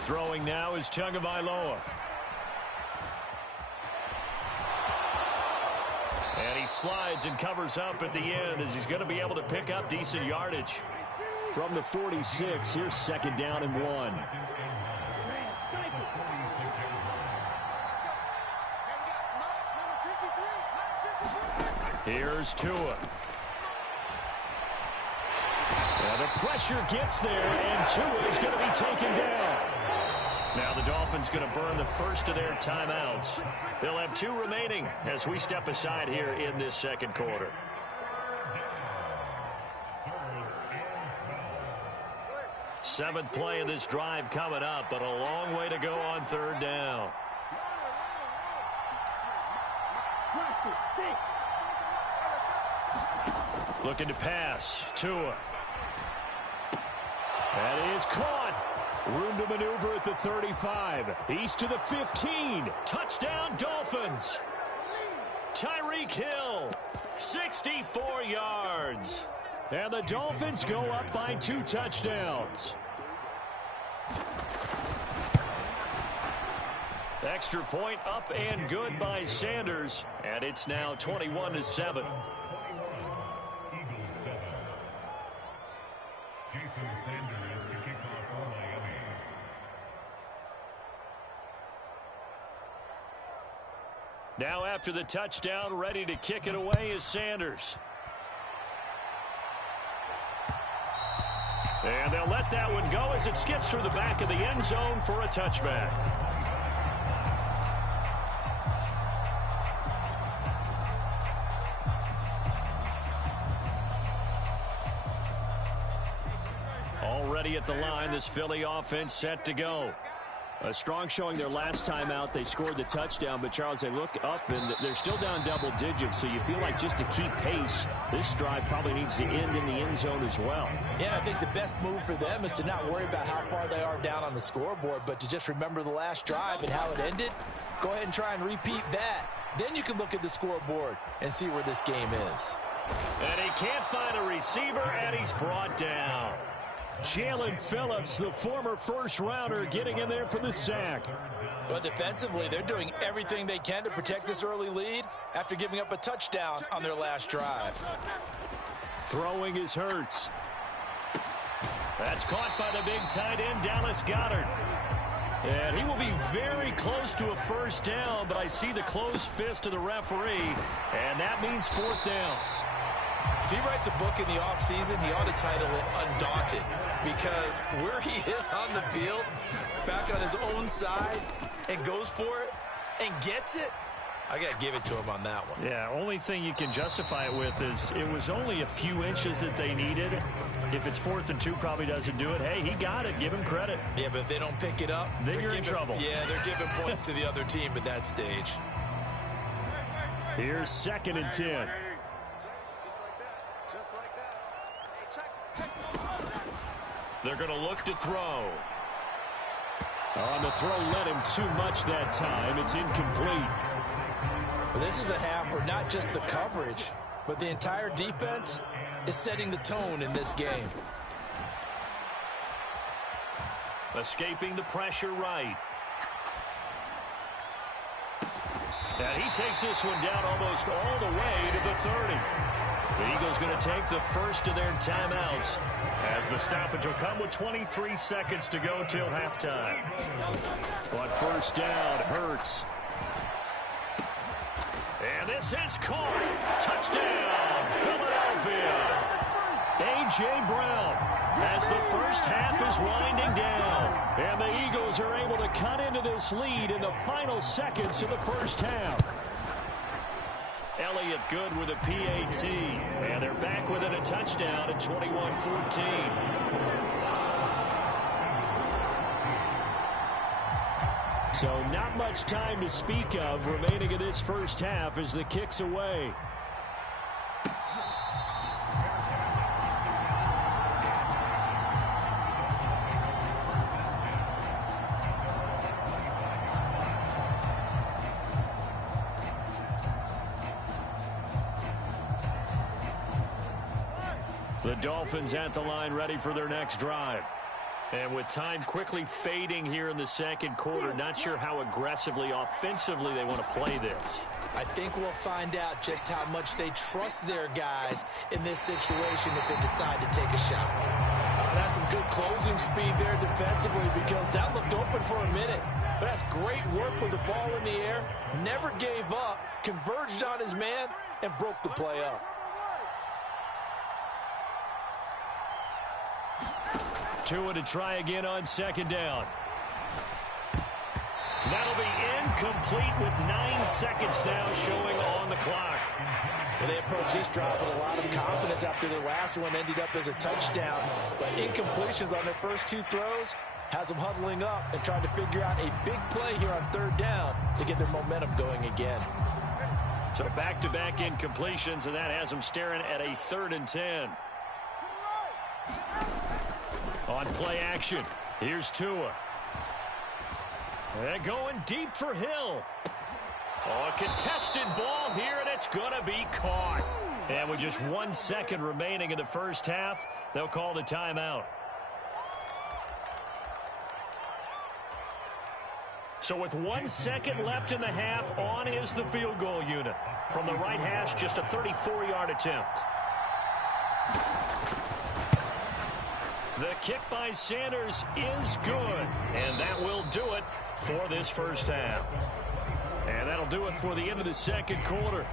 Throwing now is Tagovailoa. And he slides and covers up at the end as he's going to be able to pick up decent yardage. From the 46, here's second down and 1. Here's Tua. Now the pressure gets there, and Tua is going to be taken down. Now the Dolphins going to burn the first of their timeouts. They'll have 2 remaining as we step aside here in this second quarter. Seventh play of this drive coming up, but a long way to go on third down. Looking to pass. Tua. That is caught. Room to maneuver at the 35. East to the 15. Touchdown Dolphins. Tyreek Hill. 64 yards. And the Dolphins go up by 2 touchdowns. Extra point up and good by Sanders. And it's now 21-7. Now after the touchdown, ready to kick it away is Sanders. And they'll let that one go as it skips through the back of the end zone for a touchback. Already at the line, this Philly offense set to go. A strong showing their last time out. They scored the touchdown, but Charles, they look up and they're still down double digits, so you feel like just to keep pace, this drive probably needs to end in the end zone as well. Yeah, I think the best move for them is to not worry about how far they are down on the scoreboard, but to just remember the last drive and how it ended. Go ahead and try and repeat that. Then you can look at the scoreboard and see where this game is. And he can't find a receiver, and he's brought down. Jalen Phillips, the former first-rounder, getting in there for the sack. Well, defensively, they're doing everything they can to protect this early lead after giving up a touchdown on their last drive. Throwing is Hurts. That's caught by the big tight end, Dallas Goedert. And he will be very close to a first down, but I see the closed fist of the referee, and that means fourth down. If he writes a book in the offseason, he ought to title it Undaunted, because where he is on the field, back on his own side, and goes for it and gets it, I got to give it to him on that one. Yeah, only thing you can justify it with is it was only a few inches that they needed. If it's 4th and 2, probably doesn't do it. Hey, he got it. Give him credit. Yeah, but if they don't pick it up, then you're in trouble. Yeah, they're giving points to the other team at that stage. Here's 2nd and 10. They're going to look to throw. On the throw, led him too much that time. It's incomplete. Well, this is a half where not just the coverage, but the entire defense is setting the tone in this game. Escaping the pressure right. And he takes this one down almost all the way to the 30. The Eagles going to take the first of their timeouts as the stoppage will come with 23 seconds to go till halftime. But first down, Hurts. And this is caught. Touchdown, Philadelphia. A.J. Brown as the first half is winding down. And the Eagles are able to cut into this lead in the final seconds of the first half. Elliott good with a PAT. And they're back within a touchdown at 21-14. So not much time to speak of remaining in this first half as the kick's away. The Dolphins at the line ready for their next drive. And with time quickly fading here in the second quarter, not sure how aggressively, offensively they want to play this. I think we'll find out just how much they trust their guys in this situation if they decide to take a shot. That's some good closing speed there defensively because that looked open for a minute. But that's great work with the ball in the air. Never gave up, converged on his man, and broke the play up. Tua to try again on second down. That'll be incomplete with 9 seconds now showing on the clock. And they approached this drive with a lot of confidence after their last one ended up as a touchdown. But incompletions on their first two throws has them huddling up and trying to figure out a big play here on third down to get their momentum going again. So back-to-back incompletions, and that has them staring at a 3rd and 10. On play action, here's Tua. They're going deep for Hill. Oh, a contested ball here, and it's going to be caught. And with just 1 second remaining in the first half, they'll call the timeout. So with 1 second left in the half, on is the field goal unit. From the right hash, just a 34-yard attempt. The kick by Sanders is good, and that will do it for this first half. And that'll do it for the end of the second quarter.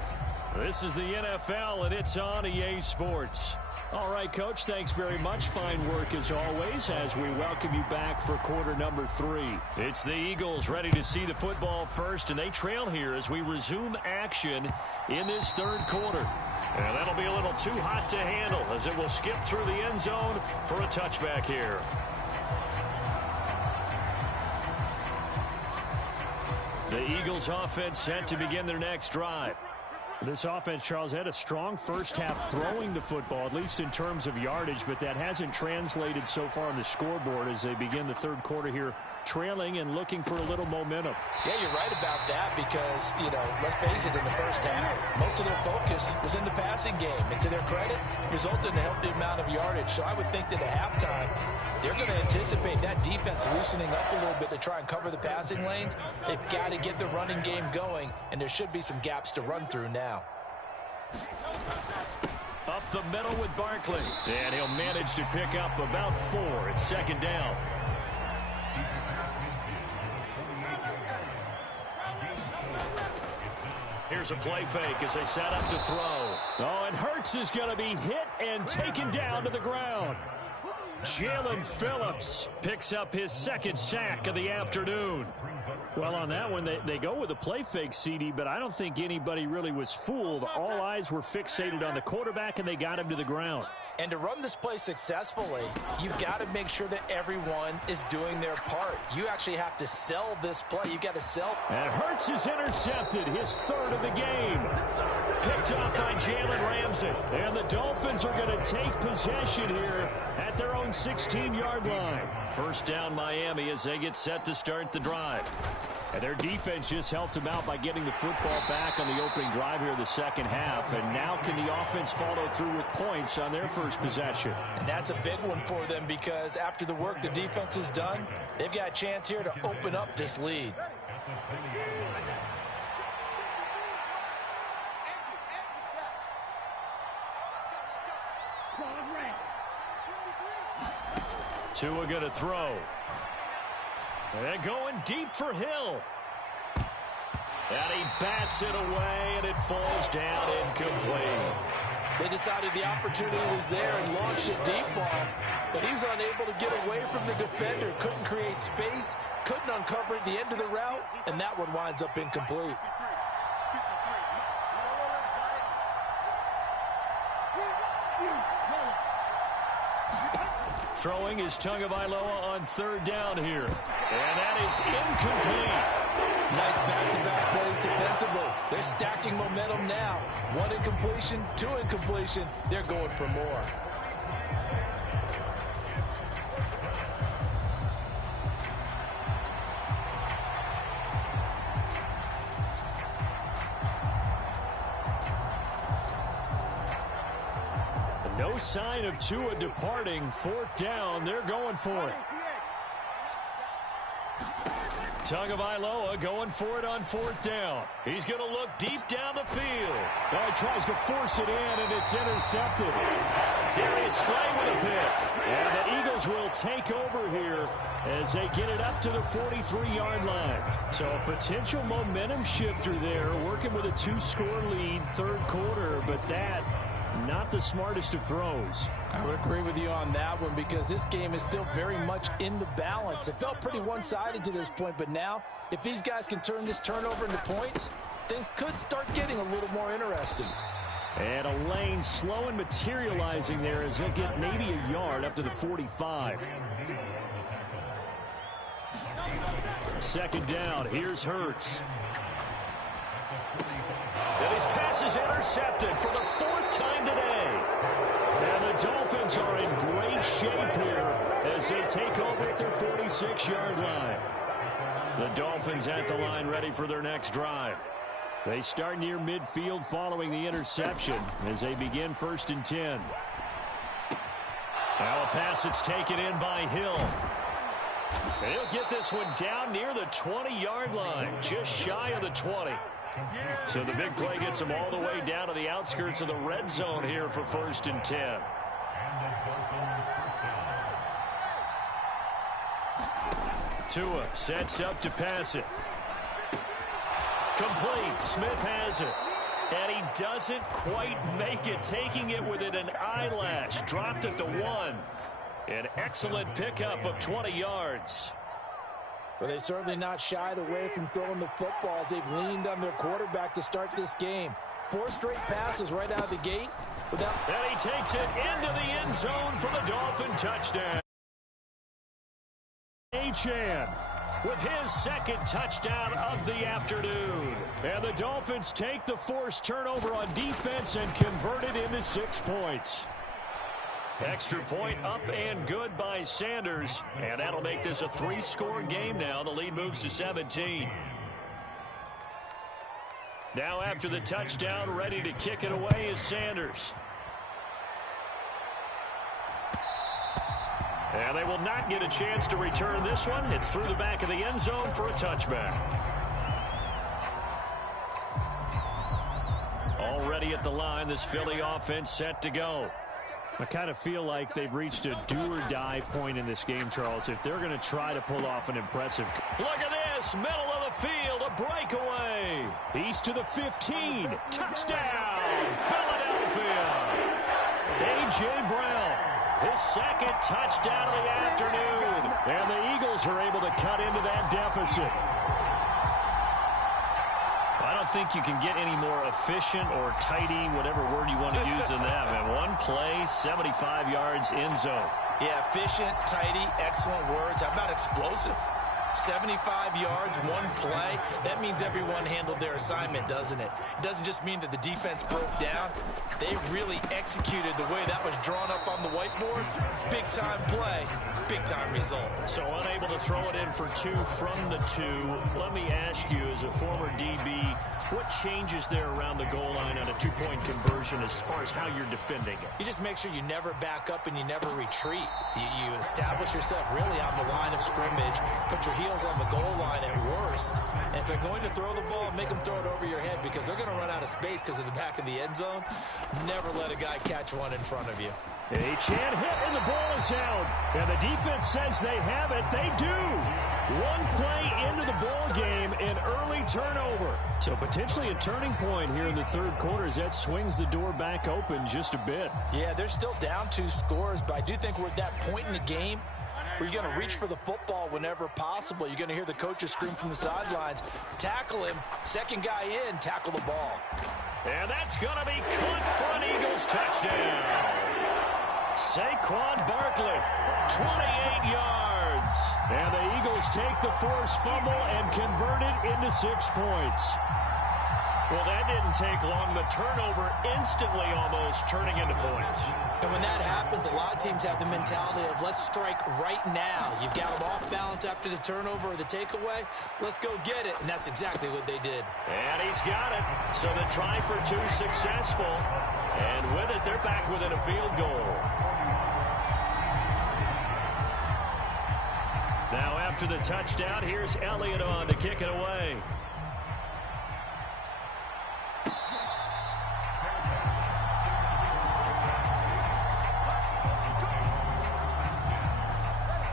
This is the NFL, and it's on EA Sports. All right, Coach, thanks very much. Fine work as always as we welcome you back for quarter number 3. It's the Eagles ready to see the football first, and they trail here as we resume action in this third quarter. And that'll be a little too hot to handle as it will skip through the end zone for a touchback here. The Eagles offense set to begin their next drive. This offense, Charles, had a strong first half throwing the football, at least in terms of yardage, but that hasn't translated so far on the scoreboard as they begin the third quarter here, trailing and looking for a little momentum. Yeah, you're right about that because, let's face it, in the first half, most of their focus was in the passing game. And to their credit, resulted in a healthy amount of yardage. So I would think that at halftime, they're going to anticipate that defense loosening up a little bit to try and cover the passing lanes. They've got to get the running game going, and there should be some gaps to run through now. Up the middle with Barkley. And he'll manage to pick up about 4. It's second down. Here's a play fake as they set up to throw. Oh, and Hurts is going to be hit and taken down to the ground. Jalen Phillips picks up his second sack of the afternoon. Well, on that one, they go with a play fake, CD, but I don't think anybody really was fooled. All eyes were fixated on the quarterback, and they got him to the ground. And to run this play successfully, you've got to make sure that everyone is doing their part. You actually have to sell this play. You've got to sell. And Hurts is intercepted, his 3rd of the game. picked up by Jalen Ramsey. And the Dolphins are going to take possession here at their own 16-yard line. First down Miami as they get set to start the drive. And their defense just helped them out by getting the football back on the opening drive here in the second half. And now can the offense follow through with points on their first possession? And that's a big one for them because after the work the defense has done, they've got a chance here to open up this lead. Tua going to throw. And going deep for Hill. And he bats it away, and it falls down incomplete. They decided the opportunity was there and launched a deep ball, but he was unable to get away from the defender, couldn't create space, couldn't uncover at the end of the route, and that one winds up incomplete. Throwing is Tagovailoa on third down here. And that is incomplete. Nice back-to-back plays defensively. They're stacking momentum now. One incompletion, two incompletion. They're going for more. No sign of Tua departing. Fourth down. They're going for it. Tagovailoa going for it on fourth down. He's going to look deep down the field. Oh, he tries to force it in, and it's intercepted. Darius Slay with a pick. And the Eagles will take over here as they get it up to the 43-yard line. So a potential momentum shifter there, working with a two-score lead, third quarter, but that not the smartest of throws. I would agree with you on that one because this game is still very much in the balance. It felt pretty one-sided to this point, but now if these guys can turn this turnover into points, things could start getting a little more interesting. And a lane slow and materializing there as they get maybe a yard up to the 45. Second down. Here's Hurts. And his pass is intercepted for the fourth time today. And the Dolphins are in great shape here as they take over at their 46-yard line. The Dolphins at the line ready for their next drive. They start near midfield following the interception as they begin 1st and 10. Now a pass that's taken in by Hill. And he'll get this one down near the 20-yard line, just shy of the 20. So the big play gets him all the way down to the outskirts of the red zone here for 1st and 10. Tua sets up to pass it. Complete. Smith has it. And he doesn't quite make it, taking it within an eyelash. Dropped it to 1. An excellent pickup of 20 yards. Well, they've certainly not shied away from throwing the football as they've leaned on their quarterback to start this game. 4 straight passes right out of the gate. And he takes it into the end zone for the Dolphin touchdown. Achane with his second touchdown of the afternoon. And the Dolphins take the forced turnover on defense and convert it into 6 points. Extra point up and good by Sanders. And that'll make this a 3-score game now. The lead moves to 17. Now after the touchdown, ready to kick it away is Sanders. And they will not get a chance to return this one. It's through the back of the end zone for a touchback. Already at the line, this Philly offense set to go. I kind of feel like they've reached a do-or-die point in this game, Charles, if they're going to try to pull off an impressive... Look at this, middle of the field, a breakaway. He's to the 15. Touchdown, Philadelphia. A.J. Brown, his second touchdown of the afternoon. And the Eagles are able to cut into that deficit. I don't think you can get any more efficient or tidy, whatever word you want to use than that, man. One play, 75 yards, end zone. Yeah, efficient, tidy, excellent words. How about explosive? 75 yards, one play. That means everyone handled their assignment, doesn't it? It doesn't just mean that the defense broke down. They really executed the way that was drawn up on the whiteboard. Big-time play, big-time result. So unable to throw it in for 2 from the 2. Let me ask you, as a former DB, what changes there around the goal line on a 2-point conversion as far as how you're defending it? You just make sure you never back up and you never retreat. You establish yourself really on the line of scrimmage, put your heels on the goal line at worst, and if they're going to throw the ball, make them throw it over your head because they're going to run out of space because of the back of the end zone. Never let a guy catch one in front of you. A chant hit and the ball is out. And the defense says they have it. They do. One play into the ball game, an early turnover. So potentially a turning point here in the third quarter as that swings the door back open just a bit. Yeah, they're still down 2 scores, but I do think we're at that point in the game where you're going to reach for the football whenever possible. You're going to hear the coaches scream from the sidelines. Tackle him. Second guy in, tackle the ball. And that's going to be caught for an Eagles touchdown. Saquon Barkley, 28 yards. And the Eagles take the forced fumble and convert it into 6 points. Well, that didn't take long. The turnover instantly almost turning into points. And when that happens, a lot of teams have the mentality of let's strike right now. You've got them off balance after the turnover or the takeaway. Let's go get it. And that's exactly what they did. And he's got it. So the try for 2 successful. And with it, they're back within a field goal. Now after the touchdown, here's Elliott on to kick it away.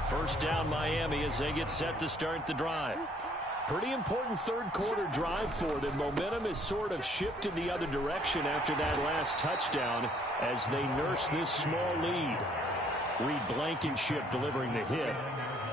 First down Miami as they get set to start the drive. Pretty important third quarter drive for them. Momentum has sort of shifted the other direction after that last touchdown as they nurse this small lead. Reed Blankenship delivering the hit.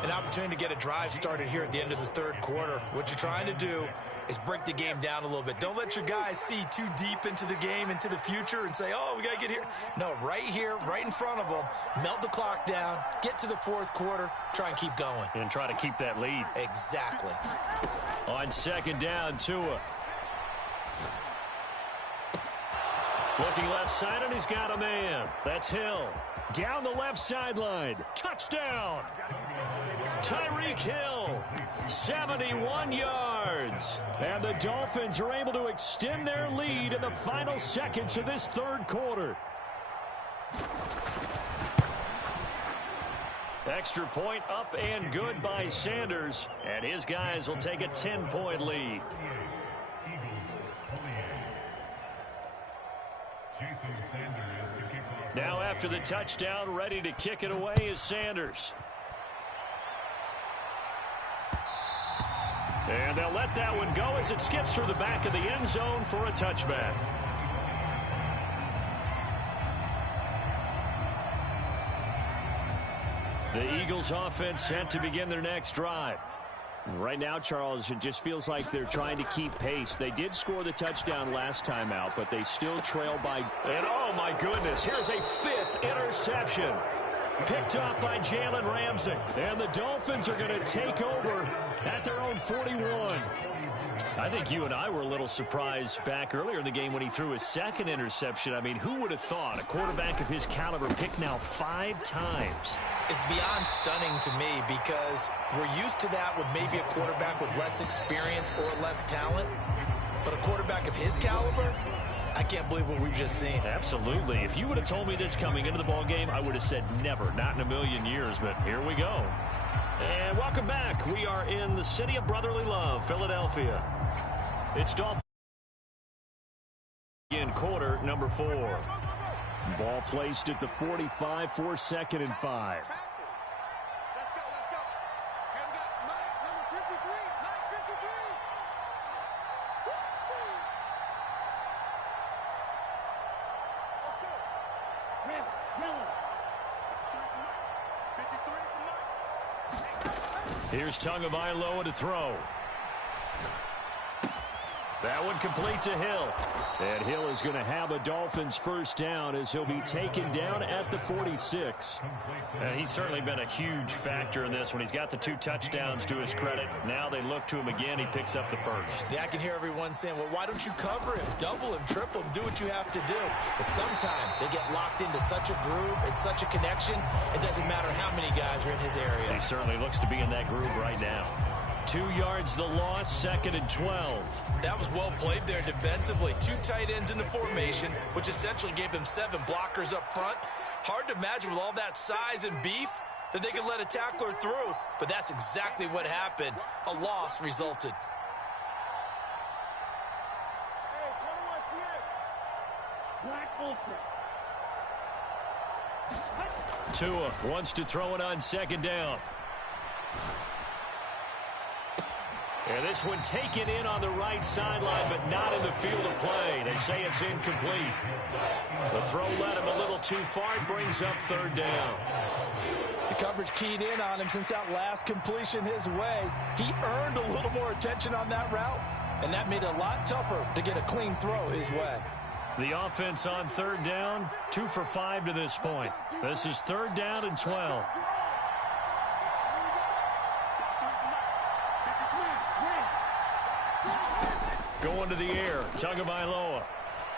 An opportunity to get a drive started here at the end of the third quarter. What you're trying to do is break the game down a little bit. Don't let your guys see too deep into the game, into the future, and say, oh, we got to get here. No, right here, right in front of them, melt the clock down, get to the fourth quarter, try and keep going. And try to keep that lead. Exactly. On second down, Tua. Looking left side, and he's got a man. That's Hill. Down the left sideline. Touchdown. Tyreek Hill, 71 yards. And the Dolphins are able to extend their lead in the final seconds of this third quarter. Extra point up and good by Sanders. And his guys will take a 10-point lead. Now after the touchdown, ready to kick it away is Sanders. And they'll let that one go as it skips through the back of the end zone for a touchback. The Eagles offense set to begin their next drive. Right now, Charles, it just feels like they're trying to keep pace. They did score the touchdown last time out, but they still trail by. And oh my goodness, here's a 5th interception. Picked up by Jalen Ramsey. And the Dolphins are going to take over at their own 41. I think you and I were a little surprised back earlier in the game when he threw his 2nd interception. I mean, who would have thought a quarterback of his caliber picked now 5 times? It's beyond stunning to me because we're used to that with maybe a quarterback with less experience or less talent. But a quarterback of his caliber, I can't believe what we've just seen. Absolutely. If you would have told me this coming into the ballgame, I would have said never, not in a million years, but here we go. And welcome back. We are in the city of brotherly love, Philadelphia. It's Dolphins in quarter number 4. Ball placed at the 45 for 2nd and 5. Let's go, let's go. And we got number 53, Mike 53. Let's go. 53 for Mike. Here's Tagovailoa to throw. That one complete to Hill. And Hill is going to have a Dolphins first down as he'll be taken down at the 46. And he's certainly been a huge factor in this when he's got the 2 touchdowns to his credit. Now they look to him again. He picks up the first. Yeah, I can hear everyone saying, well, why don't you cover him, double him, triple him, do what you have to do. But sometimes they get locked into such a groove and such a connection, it doesn't matter how many guys are in his area. He certainly looks to be in that groove right now. 2 yards the loss, 2nd and 12. That was well played there defensively. 2 tight ends in the formation, which essentially gave them 7 blockers up front. Hard to imagine with all that size and beef that they could let a tackler through, but that's exactly what happened. A loss resulted. Tua wants to throw it on 2nd down. And this one taken in on the right sideline, but not in the field of play. They say it's incomplete. The throw led him a little too far. It brings up 3rd down. The coverage keyed in on him since that last completion his way. He earned a little more attention on that route, and that made it a lot tougher to get a clean throw his way. The offense on 3rd down, 2 for 5 to this point. This is 3rd down and 12. Going to the air, Tagovailoa.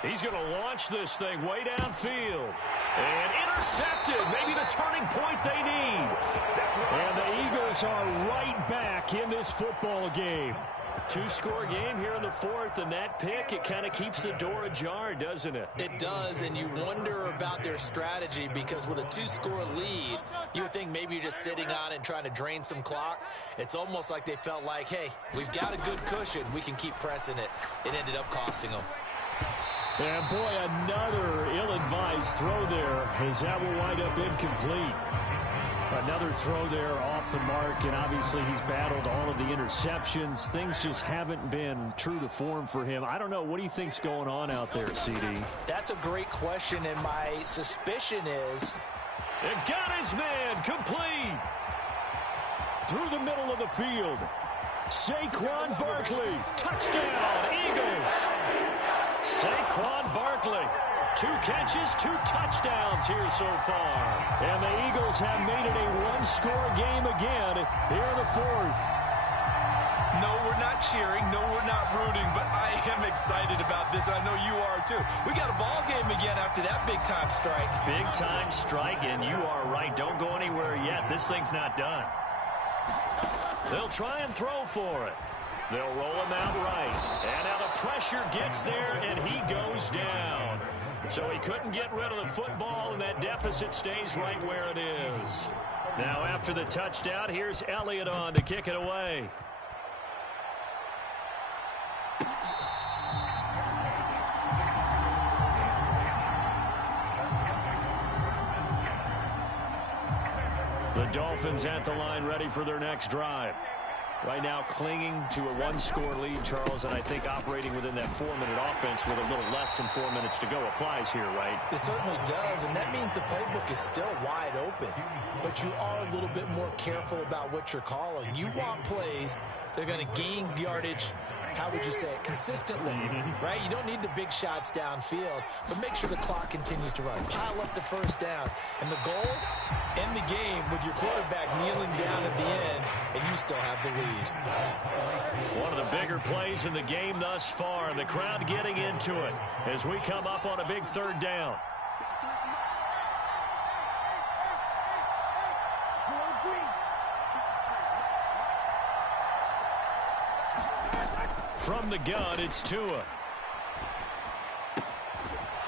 He's going to launch this thing way downfield. And intercepted. Maybe the turning point they need. And the Eagles are right back in this football game. 2-score game here in the 4th, and that pick, it kind of keeps the door ajar, doesn't it? It does, and you wonder about their strategy because with a 2-score lead, you would think maybe you're just sitting on it and trying to drain some clock. It's almost like they felt like, hey, we've got a good cushion. We can keep pressing it. It ended up costing them. And, boy, another ill-advised throw there as that will wind up incomplete. Another throw there off the mark, and obviously he's battled all of the interceptions. Things just haven't been true to form for him. I don't know. What do you think's going on out there, CD? That's a great question, and my suspicion is... It got his man complete. Through the middle of the field. Saquon Barkley. Touchdown, Eagles. Saquon Barkley. 2 catches, 2 touchdowns here so far. And the Eagles have made it a 1-score game again here in the 4th. No, we're not cheering. No, we're not rooting, but I am excited about this, and I know you are too. We got a ball game again after that big-time strike. Big-time strike, and you are right. Don't go anywhere yet. This thing's not done. They'll try and throw for it. They'll roll him out right. And now the pressure gets there, and he goes down. So he couldn't get rid of the football, and that deficit stays right where it is. Now after the touchdown, here's Elliott on to kick it away. The Dolphins at the line ready for their next drive. Right now clinging to a 1-score lead, Charles, and I think operating within that 4-minute offense with a little less than 4 minutes to go applies here, right? It certainly does, and that means the playbook is still wide open. But you are a little bit more careful about what you're calling. You want plays that are going to gain yardage, how would you say it, consistently, right? You don't need the big shots downfield, but make sure the clock continues to run. Pile up the first downs. And the goal, end the game with your quarterback kneeling down at the end, and you still have the lead. One of the bigger plays in the game thus far, and the crowd getting into it as we come up on a big 3rd down. From the gun, it's Tua.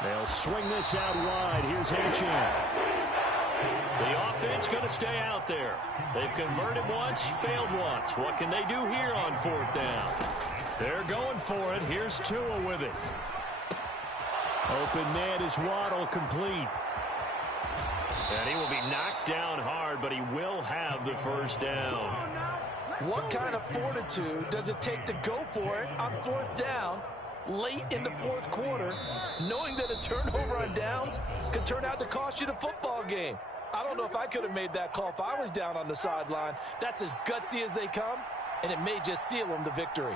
They'll swing this out wide. Here's Achane. The offense going to stay out there. They've converted once, failed once. What can they do here on 4th down? They're going for it. Here's Tua with it. Open man is Waddle, complete. And he will be knocked down hard, but he will have the first down. What kind of fortitude does it take to go for it on 4th down late in the 4th quarter, knowing that a turnover on downs could turn out to cost you the football game? I don't know if I could have made that call if I was down on the sideline. That's as gutsy as they come, and it may just seal them the victory.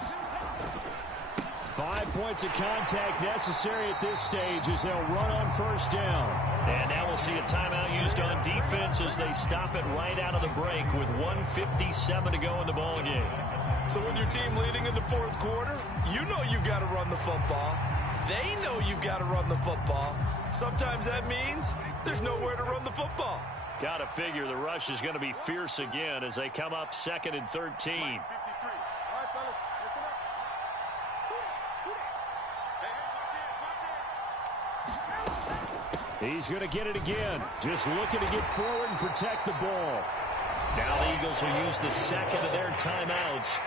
5 points of contact necessary at this stage as they'll run on first down. And now we'll see a timeout used on defense as they stop it right out of the break with 1:57 to go in the ballgame. So with your team leading in the fourth quarter, you know you've got to run the football. They know you've got to run the football. Sometimes that means there's nowhere to run the football. Got to figure the rush is going to be fierce again as they come up 2nd and 13. All right, fellas, listen up. Hey, He's going to get it again. Just looking to get forward and protect the ball. Now the Eagles will use the second of their timeouts.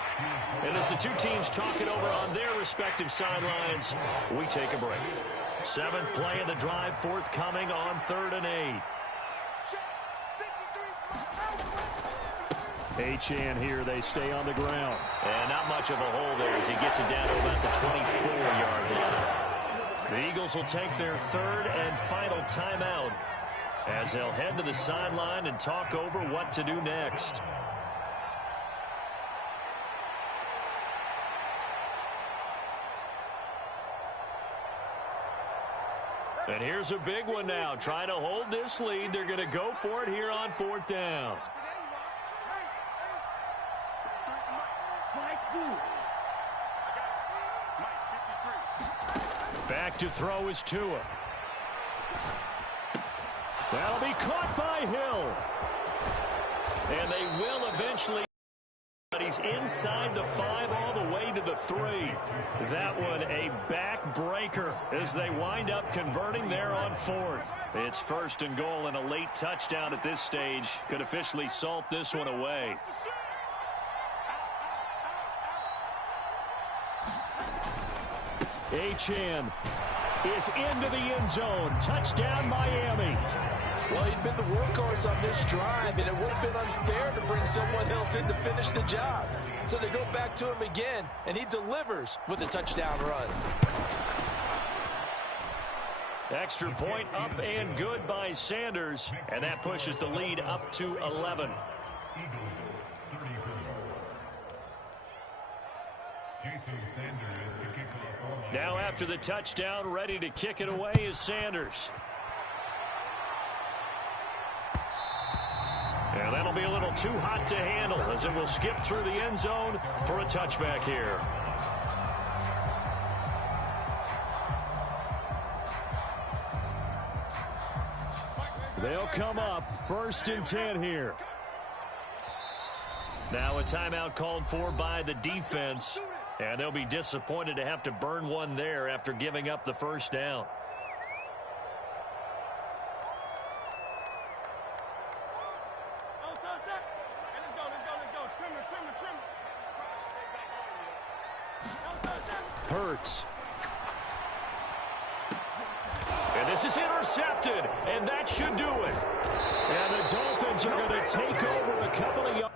And as the two teams talk it over on their respective sidelines, we take a break. 7th play of the drive forthcoming on 3rd and 8. Achane here. They stay on the ground. And not much of a hole there as he gets it down to about the 24-yard line. The Eagles will take their 3rd and final timeout as they'll head to the sideline and talk over what to do next. And here's a big one now. Trying to hold this lead. They're going to go for it here on 4th down. Back to throw is Tua. That'll be caught by Hill. And they will eventually. But he's inside the 5 all the way to the 3. That one a backbreaker as they wind up converting there on 4th. It's 1st and goal and a late touchdown at this stage. Could officially salt this one away. Achane is into the end zone. Touchdown, Miami. Well, he'd been the workhorse on this drive, and it would have been unfair to bring someone else in to finish the job. So they go back to him again, and he delivers with a touchdown run. Extra point up and good by Sanders, and that pushes the lead up to 11. Now after the touchdown, ready to kick it away is Sanders. And that'll be a little too hot to handle as it will skip through the end zone for a touchback here. They'll come up 1st and 10 here. Now a timeout called for by the defense. And they'll be disappointed to have to burn one there after giving up the 1st down. Hurts. And this is intercepted, and that should do it. And the Dolphins are going to take over a couple of yards.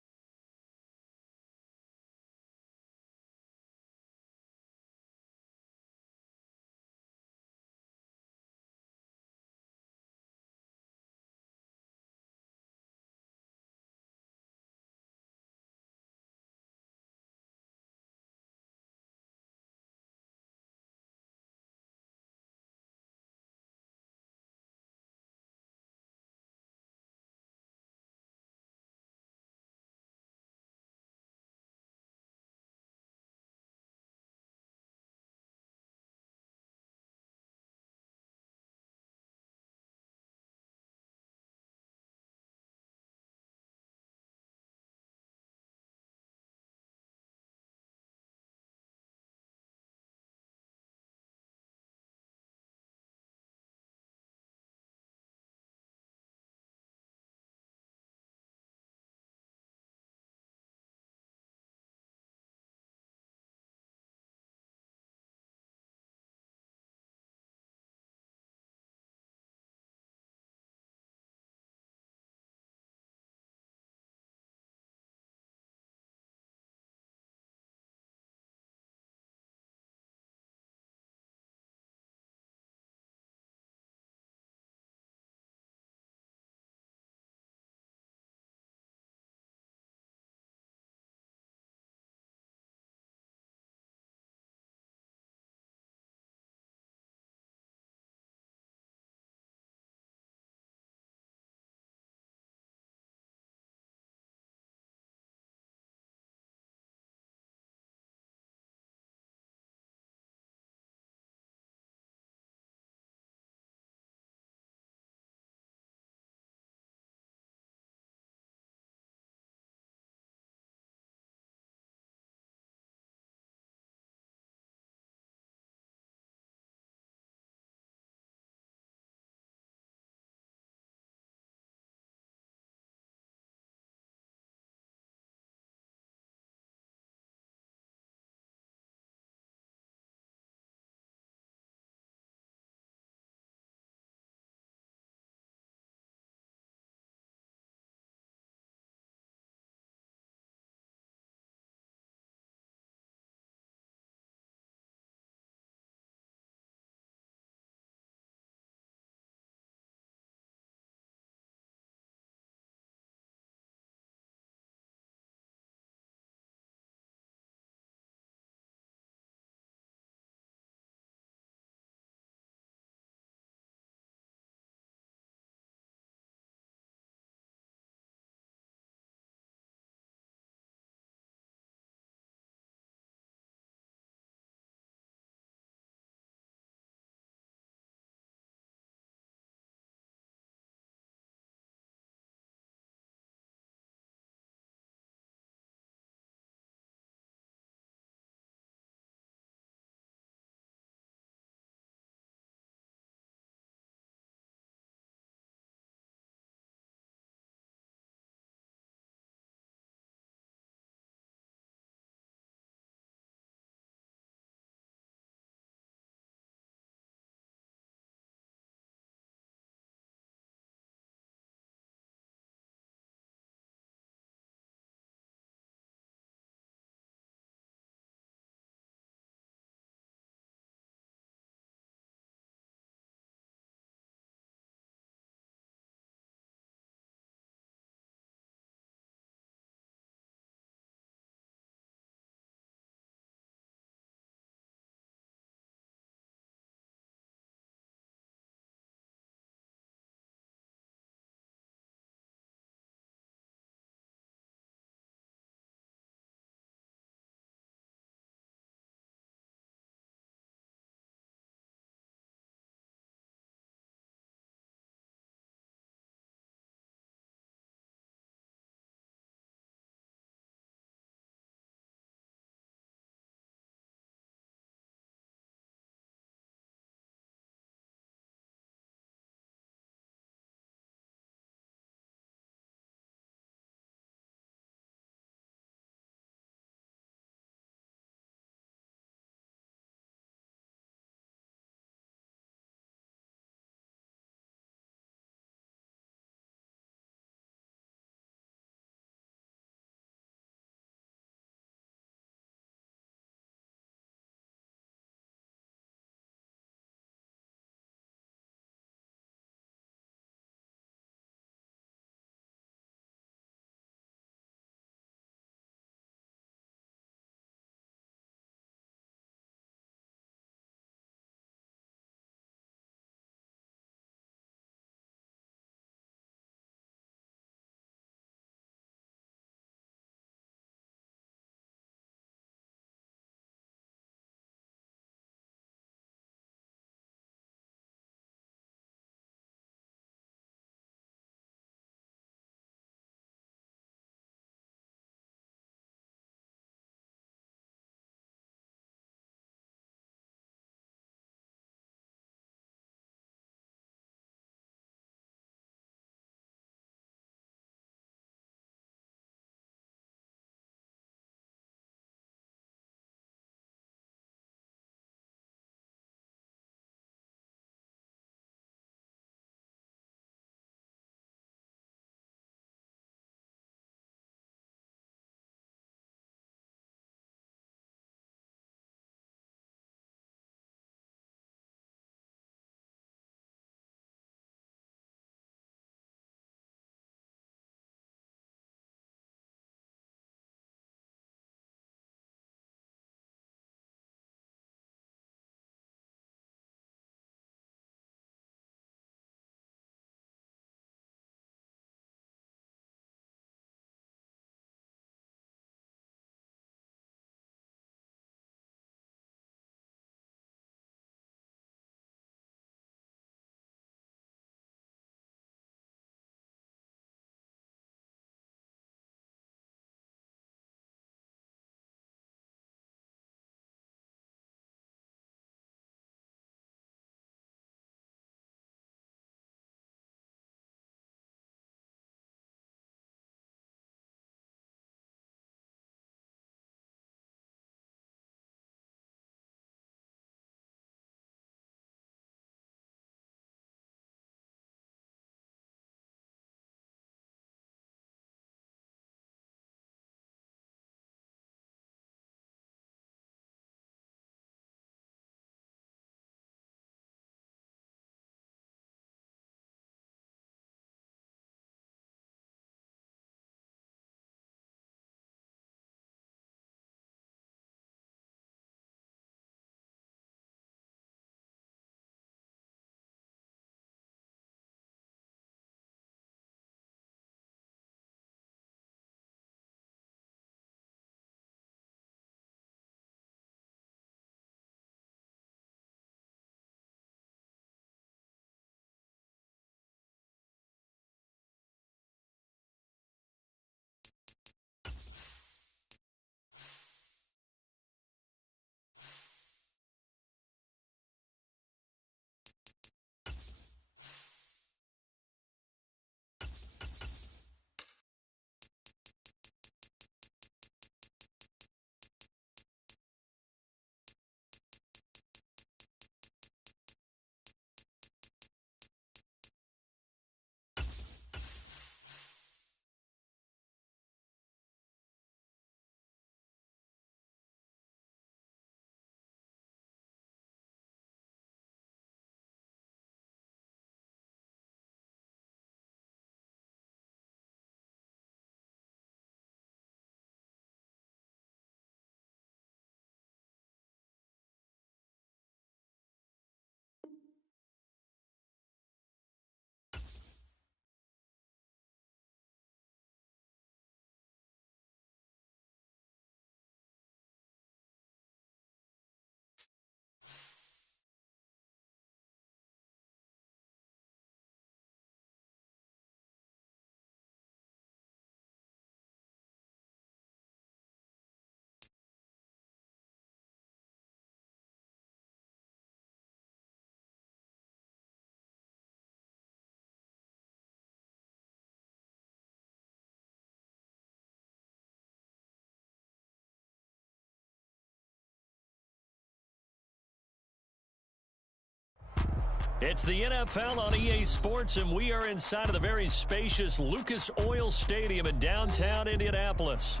It's the NFL on EA Sports, and we are inside of the very spacious Lucas Oil Stadium in downtown Indianapolis.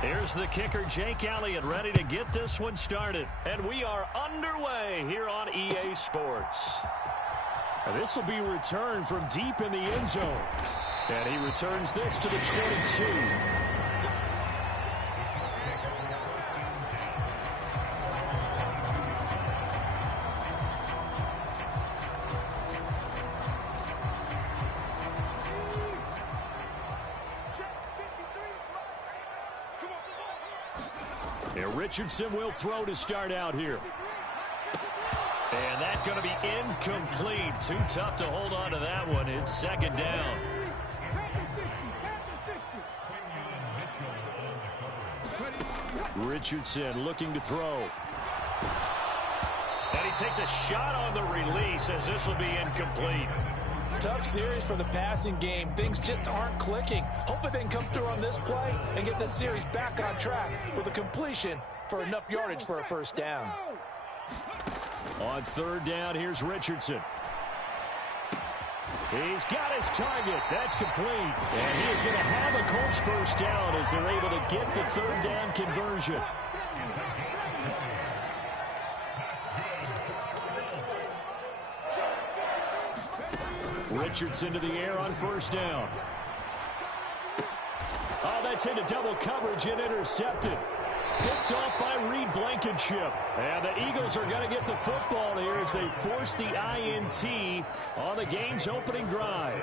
Here's the kicker, Jake Elliott, ready to get this one started. And we are underway here on EA Sports. And this will be returned from deep in the end zone. And he returns this to the 22. Here Richardson will throw to start out here. And that's going to be incomplete. Too tough to hold on to that one. It's second down. Richardson looking to throw. And he takes a shot on the release as this will be incomplete. Tough series for the passing game. Things just aren't clicking. Hoping they can come through on this play and get this series back on track with a completion for enough yardage for a first down. On third down, here's Richardson. He's got his target. That's complete. And he is going to have a Colts first down as they're able to get the third down conversion. Richardson to the air on first down. Oh, that's into double coverage and intercepted. Picked off by Reed Blankenship. And the Eagles are going to get the football here as they force the INT on the game's opening drive.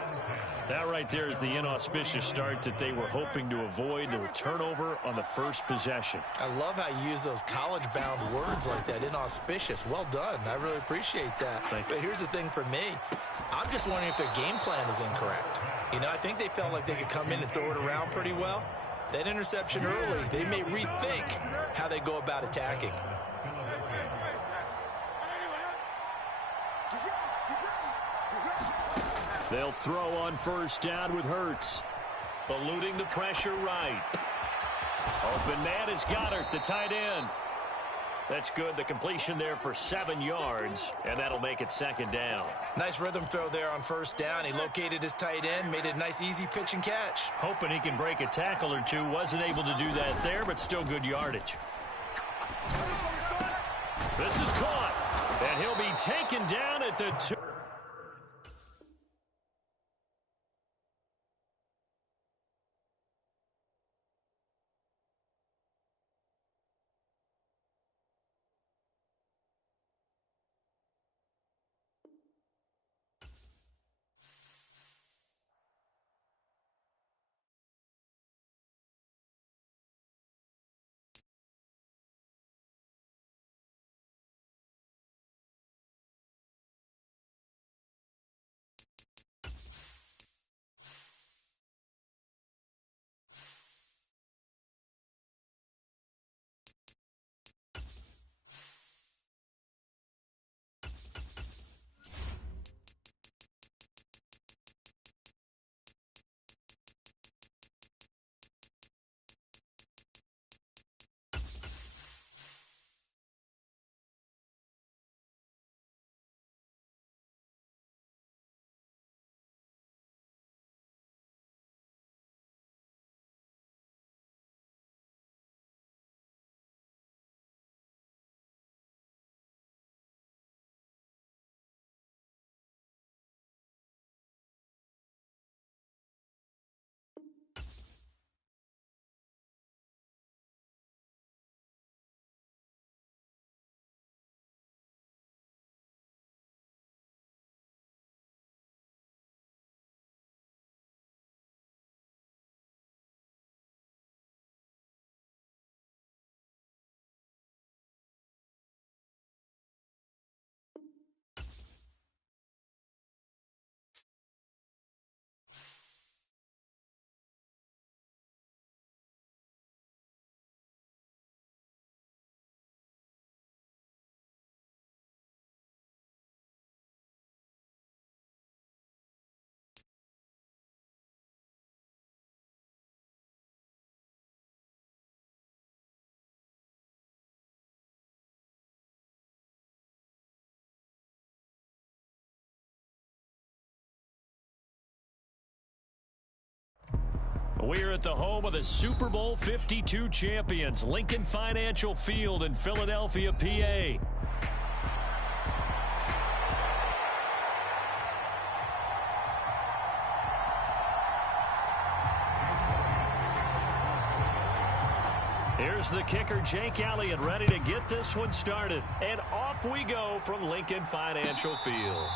That right there is the inauspicious start that they were hoping to avoid, a turnover on the first possession. I love how you use those college-bound words like that, inauspicious. Well done. I really appreciate that. But here's the thing for me. I'm just wondering if their game plan is incorrect. You know, I think they felt like they could come in and throw it around pretty well. That interception early, they may rethink how they go about attacking. They'll throw on first down with Hurts. Eluding the pressure right. Open man is Goddard, the tight end. That's good. The completion there for 7 yards, and that'll make it second down. Nice rhythm throw there on first down. He located his tight end, made it a nice, easy pitch and catch. Hoping he can break a tackle or two. Wasn't able to do that there, but still good yardage. This is caught, and he'll be taken down at the 2. We're at the home of the Super Bowl 52 champions, Lincoln Financial Field in Philadelphia, PA. Here's the kicker, Jake Elliott, ready to get this one started. And off we go from Lincoln Financial Field.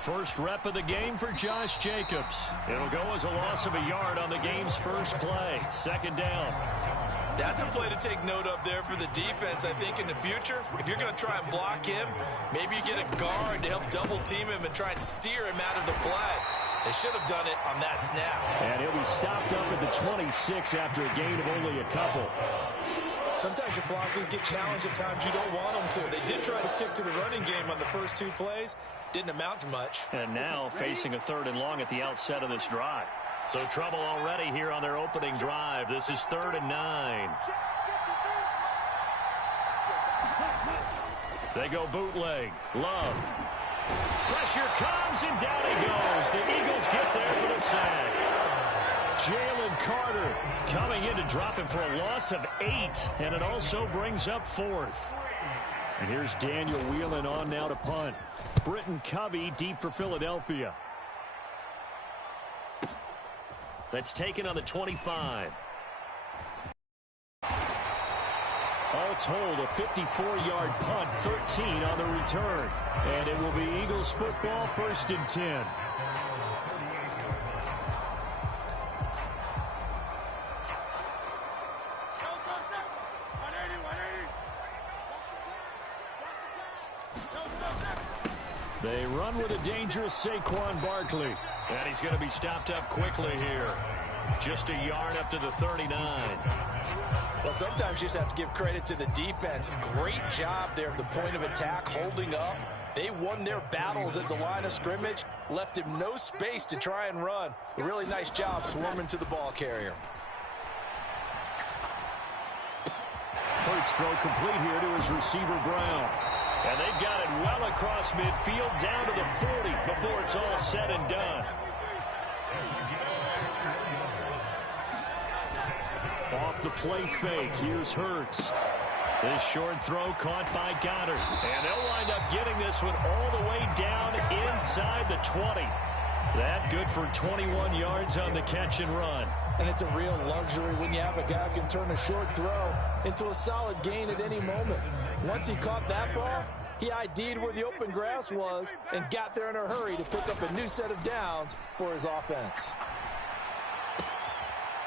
First rep of the game for Josh Jacobs. It'll go as a loss of a yard on the game's first play. Second down. That's a play to take note of there for the defense, I think, in the future. If you're going to try and block him, maybe you get a guard to help double team him and try and steer him out of the play. They should have done it on that snap. And he'll be stopped up at the 26 after a gain of only a couple. Sometimes your philosophies get challenged at times you don't want them to. They did try to stick to the running game on the first two plays. Didn't amount to much. And now facing a 3rd and long at the outset of this drive. So trouble already here on their opening drive. This is 3rd and 9. They go bootleg. Love. Pressure comes and down he goes. The Eagles get there for the sack. Jalen Carter coming in to drop him for a loss of 8. And it also brings up 4th. And here's Daniel Whelan on now to punt. Britton Covey deep for Philadelphia. That's taken on the 25. All told, a 54-yard punt, 13 on the return. And it will be Eagles football, 1st and 10. They run with a dangerous Saquon Barkley. And he's going to be stopped up quickly here. Just a yard up to the 39. Well, sometimes you just have to give credit to the defense. Great job there at the point of attack, holding up. They won their battles at the line of scrimmage, left him no space to try and run. A really nice job swarming to the ball carrier. Hurts throw complete here to his receiver, Brown. And they've got it well across midfield down to the 40 before it's all said and done. Off the play fake, here's Hurts. This short throw caught by Goddard. And they'll wind up getting this one all the way down inside the 20. That good for 21 yards on the catch and run. And it's a real luxury when you have a guy who can turn a short throw into a solid gain at any moment. Once he caught that ball, he ID'd where the open grass was and got there in a hurry to pick up a new set of downs for his offense.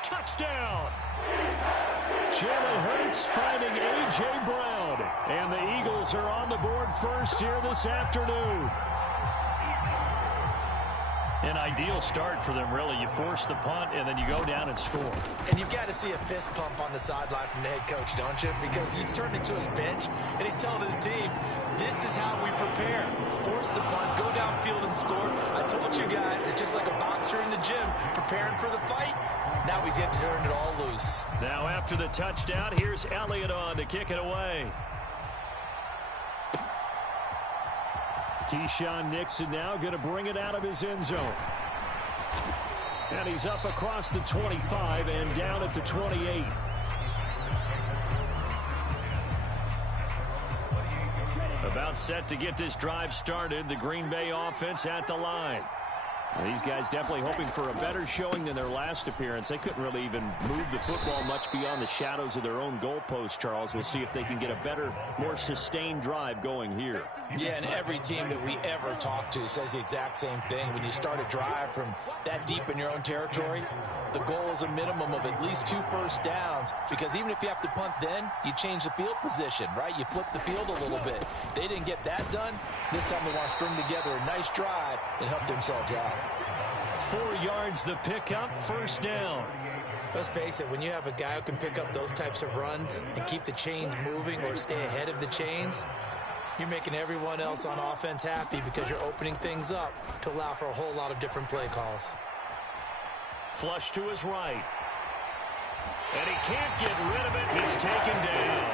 Touchdown! Jalen Hurts finding A.J. Brown. And the Eagles are on the board first here this afternoon. An ideal start for them, really. You force the punt, and then you go down and score. And you've got to see a fist pump on the sideline from the head coach, don't you? Because he's turning to his bench, and he's telling his team, this is how we prepare. Force the punt, go downfield and score. I told you guys, it's just like a boxer in the gym preparing for the fight. Now we get to turn it all loose. Now after the touchdown, here's Elliott on to kick it away. Keyshawn Nixon now going to bring it out of his end zone. And he's up across the 25 and down at the 28. About set to get this drive started. The Green Bay offense at the line. These guys definitely hoping for a better showing than their last appearance. They couldn't really even move the football much beyond the shadows of their own goalpost, Charles. We'll see if they can get a better, more sustained drive going here. Yeah, and every team that we ever talk to says the exact same thing. When you start a drive from that deep in your own territory, the goal is a minimum of at least 2 first downs, because even if you have to punt then, you change the field position, right? You flip the field a little bit. They didn't get that done. This time they want to string together a nice drive and help themselves out. 4 yards the pickup, first down. Let's face it, when you have a guy who can pick up those types of runs and keep the chains moving or stay ahead of the chains, You're making everyone else on offense happy because you're opening things up to allow for a whole lot of different play calls. Flush to his right. And he can't get rid of it. He's taken down.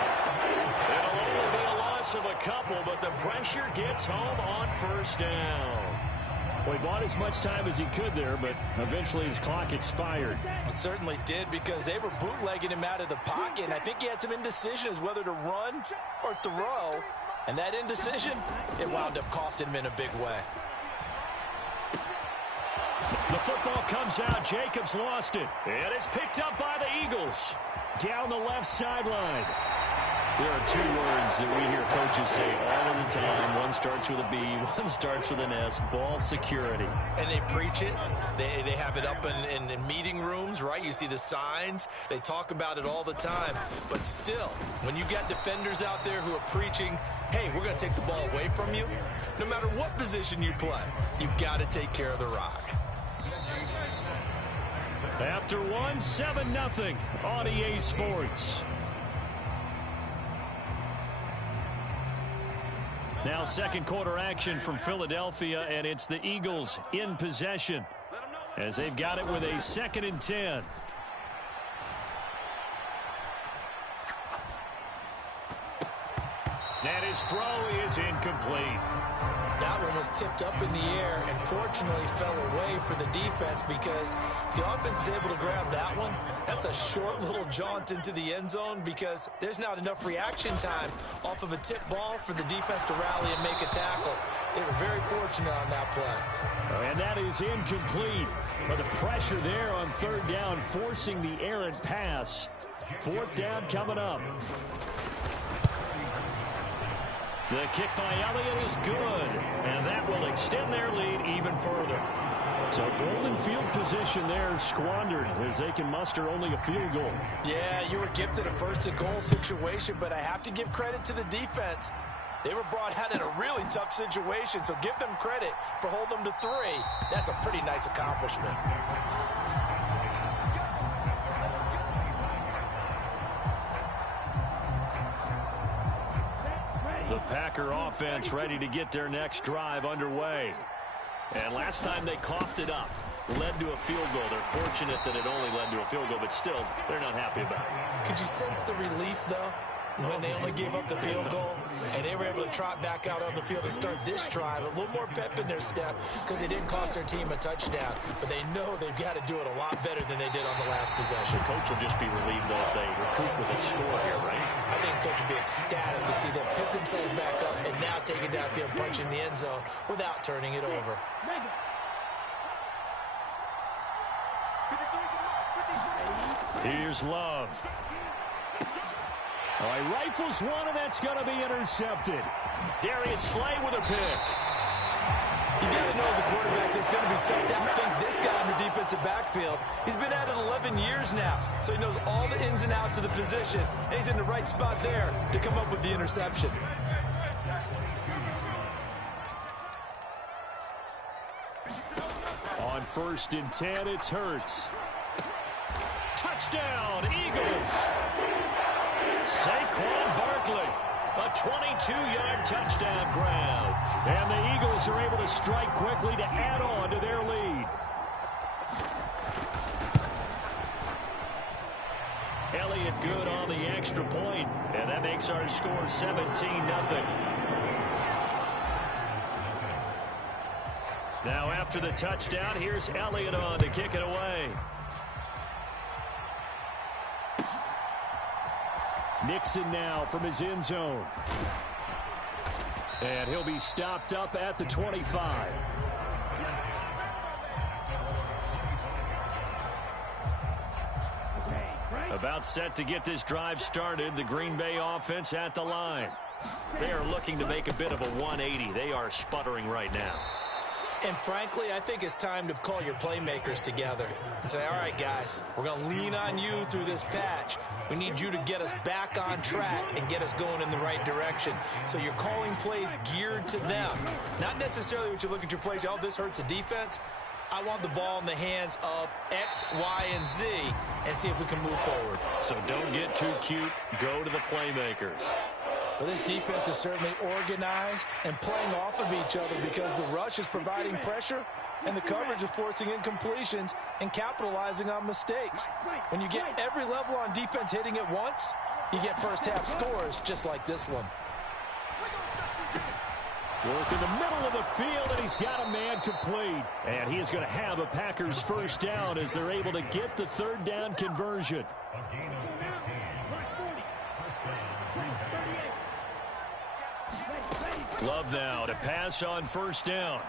It'll only be a loss of a couple, but the pressure gets home on first down. Well, he bought as much time as he could there, but eventually his clock expired. It certainly did because they were bootlegging him out of the pocket, and I think he had some indecision as whether to run or throw. And that indecision, it wound up costing him in a big way. The football comes out. Jacobs lost it. And it's picked up by the Eagles. Down the left sideline. There are two words that we hear coaches say all of the time. One starts with a B, one starts with an S. Ball security. And they preach it. They have it up in meeting rooms, right? You see the signs. They talk about it all the time. But still, when you got defenders out there who are preaching, hey, we're going to take the ball away from you, no matter what position you play, you've got to take care of the rock. After one, 7-0 on EA Sports. Now second quarter action from Philadelphia, and it's the Eagles in possession as they've got it with a 2nd and 10. And his throw is incomplete. That one was tipped up in the air and fortunately fell away for the defense because if the offense is able to grab that one, that's a short little jaunt into the end zone because there's not enough reaction time off of a tip ball for the defense to rally and make a tackle. They were very fortunate on that play. And that is incomplete. But the pressure there on 3rd down, forcing the errant pass. 4th down coming up. The kick by Elliott is good, and that will extend their lead even further. So golden field position there squandered as they can muster only a field goal. Yeah, you were gifted a 1st and goal situation, but I have to give credit to the defense. They were brought out in a really tough situation, so give them credit for holding them to 3. That's a pretty nice accomplishment. The Packer offense ready to get their next drive underway. And last time they coughed it up, led to a field goal. They're fortunate that it only led to a field goal, but still, they're not happy about it. Could you sense the relief, though, when they only gave up the field goal and they were able to trot back out on the field and start this drive? A little more pep in their step because they didn't cost their team a touchdown, but they know they've got to do it a lot better than they did on the last possession. The coach will just be relieved, though, if they recoup with a score here, right? I think the coach would be ecstatic to see them pick themselves back up and now take it downfield, punching the end zone without turning it over. Here's Love. All right, rifles one, and that's going to be intercepted. Darius Slay with a pick. You got to know as a quarterback it's going to be tough to outthink this guy in the defensive backfield. He's been at it 11 years now, so he knows all the ins and outs of the position, and he's in the right spot there to come up with the interception. On 1st and 10, it's Hurts. Touchdown, Eagles! Saquon Barkley, a 22-yard touchdown grab. And the Eagles are able to strike quickly to add on to their lead. Elliott good on the extra point, and that makes our score 17-0. Now after the touchdown, here's Elliott on to kick it away. Nixon now from his end zone. And he'll be stopped up at the 25. About set to get this drive started. The Green Bay offense at the line. They are looking to make a bit of a 180. They are sputtering right now. And frankly, I think it's time to call your playmakers together and say, all right, guys, we're going to lean on you through this patch. We need you to get us back on track and get us going in the right direction. So you're calling plays geared to them. Not necessarily what you look at your plays, oh, this hurts the defense. I want the ball in the hands of X, Y, and Z and see if we can move forward. So don't get too cute. Go to the playmakers. Well, this defense is certainly organized and playing off of each other because the rush is providing pressure and the coverage is forcing incompletions and capitalizing on mistakes. When you get every level on defense hitting at once, you get first-half scores just like this one. Work in the middle of the field, and he's got a man complete. And he is going to have a Packers first down as they're able to get the third down conversion. Love now to pass on first down.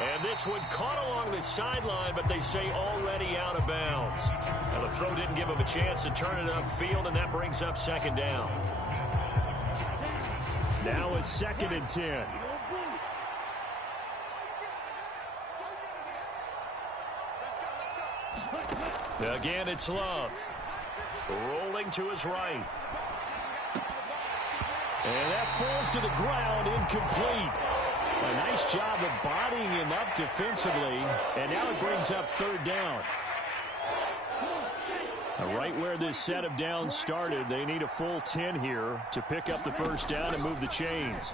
And this one caught along the sideline, but they say already out of bounds. Now the throw didn't give him a chance to turn it upfield, and that brings up second down. Now a 2nd and 10. Again, it's Love. Rolling to his right. And that falls to the ground, incomplete. A nice job of bodying him up defensively, and now it brings up third down. Right where this set of downs started, they need a full 10 here to pick up the first down and move the chains.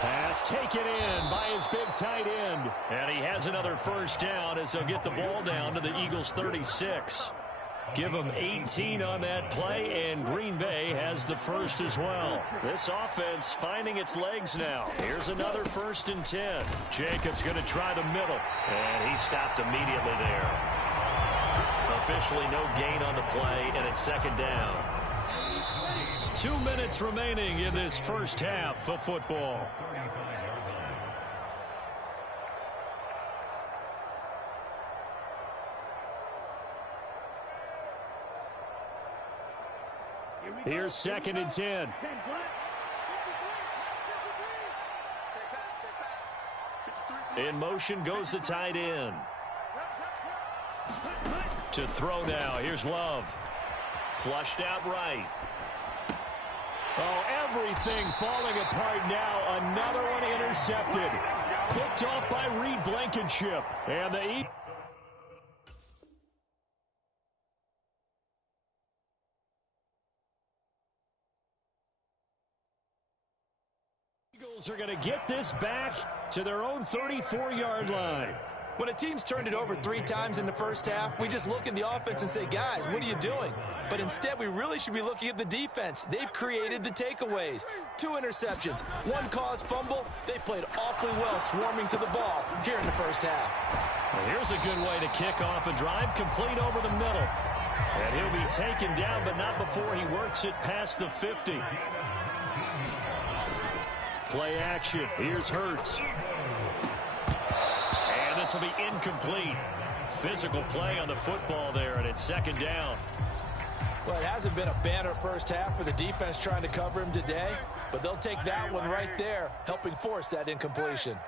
Pass taken in by his big tight end. And he has another first down as they'll get the ball down to the Eagles' 36. Give them 18 on that play, and Green Bay has the first as well. This offense finding its legs now. Here's another 1st and 10. Jacobs going to try the middle, and he stopped immediately there. Officially no gain on the play, and it's second down. 2 minutes remaining in this first half of football. Here's 2nd and 10. In motion goes the tight end. To throw now. Here's Love. Flushed out right. Oh, everything falling apart now. Another one intercepted. Picked off by Reed Blankenship. And the Eagles are going to get this back to their own 34-yard line. When a team's turned it over 3 times in the first half, we just look at the offense and say, guys, what are you doing? But instead, we really should be looking at the defense. They've created the takeaways. 2 interceptions, 1 caused fumble. They played awfully well swarming to the ball here in the first half. Well, here's a good way to kick off a drive, complete over the middle. And he'll be taken down, but not before he works it past the 50. Play action. Here's Hurts. And this will be incomplete. Physical play on the football there, and it's second down. Well, it hasn't been a banner first half for the defense trying to cover him today, but they'll take that one right there, helping force that incompletion.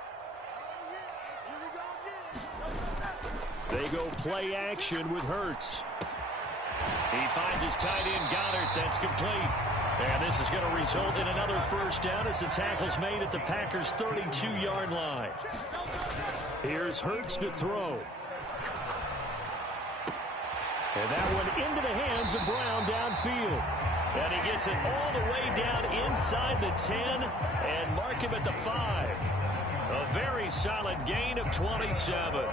They go play action with Hurts. He finds his tight end, Goddard. That's complete. And this is going to result in another first down as the tackle's made at the Packers' 32-yard line. Here's Hurts to throw. And that one into the hands of Brown downfield. And he gets it all the way down inside the 10 and mark him at the 5. A very solid gain of 27.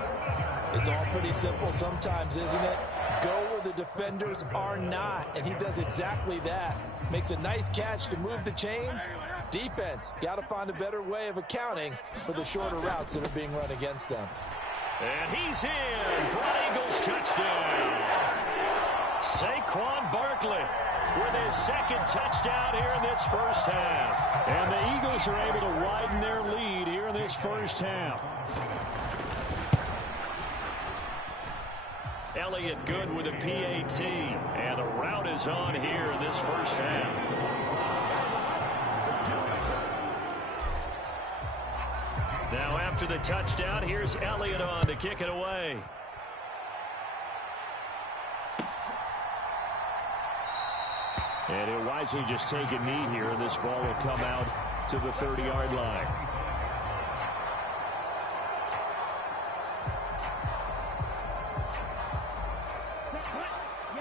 It's all pretty simple sometimes, isn't it? Go where the defenders are not, and he does exactly that. Makes a nice catch to move the chains. Defense got to find a better way of accounting for the shorter routes that are being run against them. And he's in for an Eagles touchdown. Saquon Barkley with his second touchdown here in this first half. And the Eagles are able to widen their lead here in this first half. Elliott good with a PAT. And the route is on here in this first half. Now after the touchdown, here's Elliott on to kick it away. And he'll wisely just take a knee here, and this ball will come out to the 30-yard line.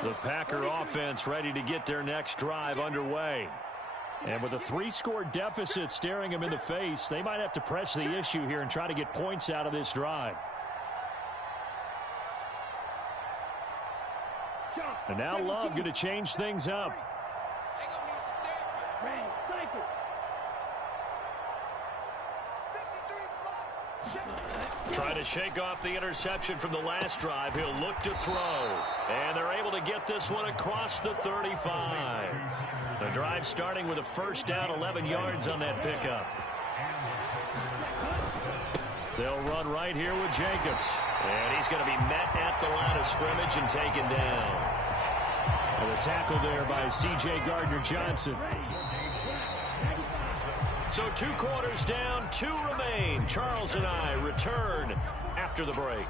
The Packer offense ready to get their next drive underway. And with a 3-score deficit staring them in the face, they might have to press the issue here and try to get points out of this drive. And now Love going to change things up. Trying to shake off the interception from the last drive. He'll look to throw. And they're able to get this one across the 35. The drive starting with a first down, 11 yards on that pickup. They'll run right here with Jacobs. And he's going to be met at the line of scrimmage and taken down. And a tackle there by C.J. Gardner-Johnson. So 2 quarters down, 2 remain. Charles and I return after the break.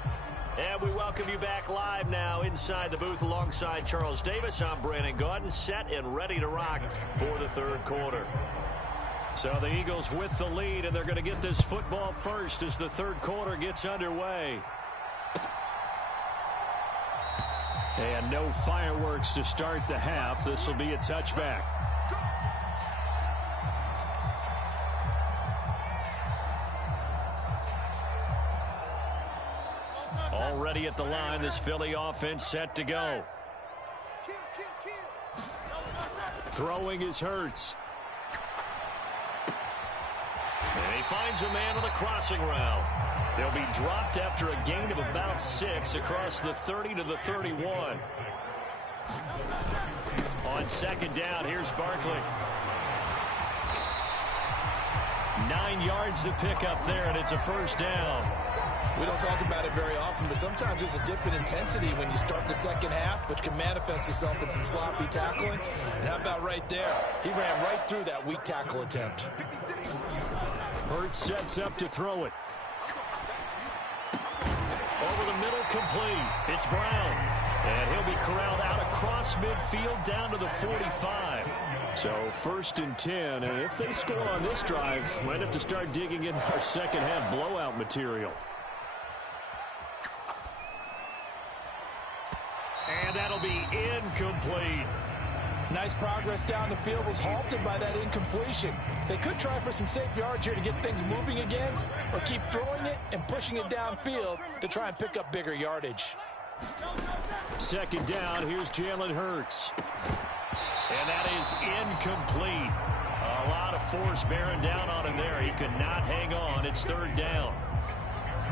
And we welcome you back live now inside the booth alongside Charles Davis. I'm Brandon Gaudin, set and ready to rock for the 3rd quarter. So the Eagles with the lead, and they're going to get this football first as the 3rd quarter gets underway. And no fireworks to start the half. This will be a touchback. Already at the line, this Philly offense set to go. Throwing is Hurts. And he finds a man on the crossing route. They'll be dropped after a gain of about 6 across the 30 to the 31. On 2nd down, here's Barkley. 9 yards to pick up there, and it's a first down. We don't talk about it very often, but sometimes there's a dip in intensity when you start the second half, which can manifest itself in some sloppy tackling. And how about right there? He ran right through that weak tackle attempt. Hurts sets up to throw it. Over the middle, complete. It's Brown. And he'll be corralled out across midfield down to the 45. So 1st and 10, and if they score on this drive, might have to start digging in our second half blowout material. And that'll be incomplete. Nice progress down the field was halted by that incompletion. They could try for some safe yards here to get things moving again, or keep throwing it and pushing it downfield to try and pick up bigger yardage. 2nd down, here's Jalen Hurts. And that is incomplete. A lot of force bearing down on him there. He could not hang on. It's 3rd down.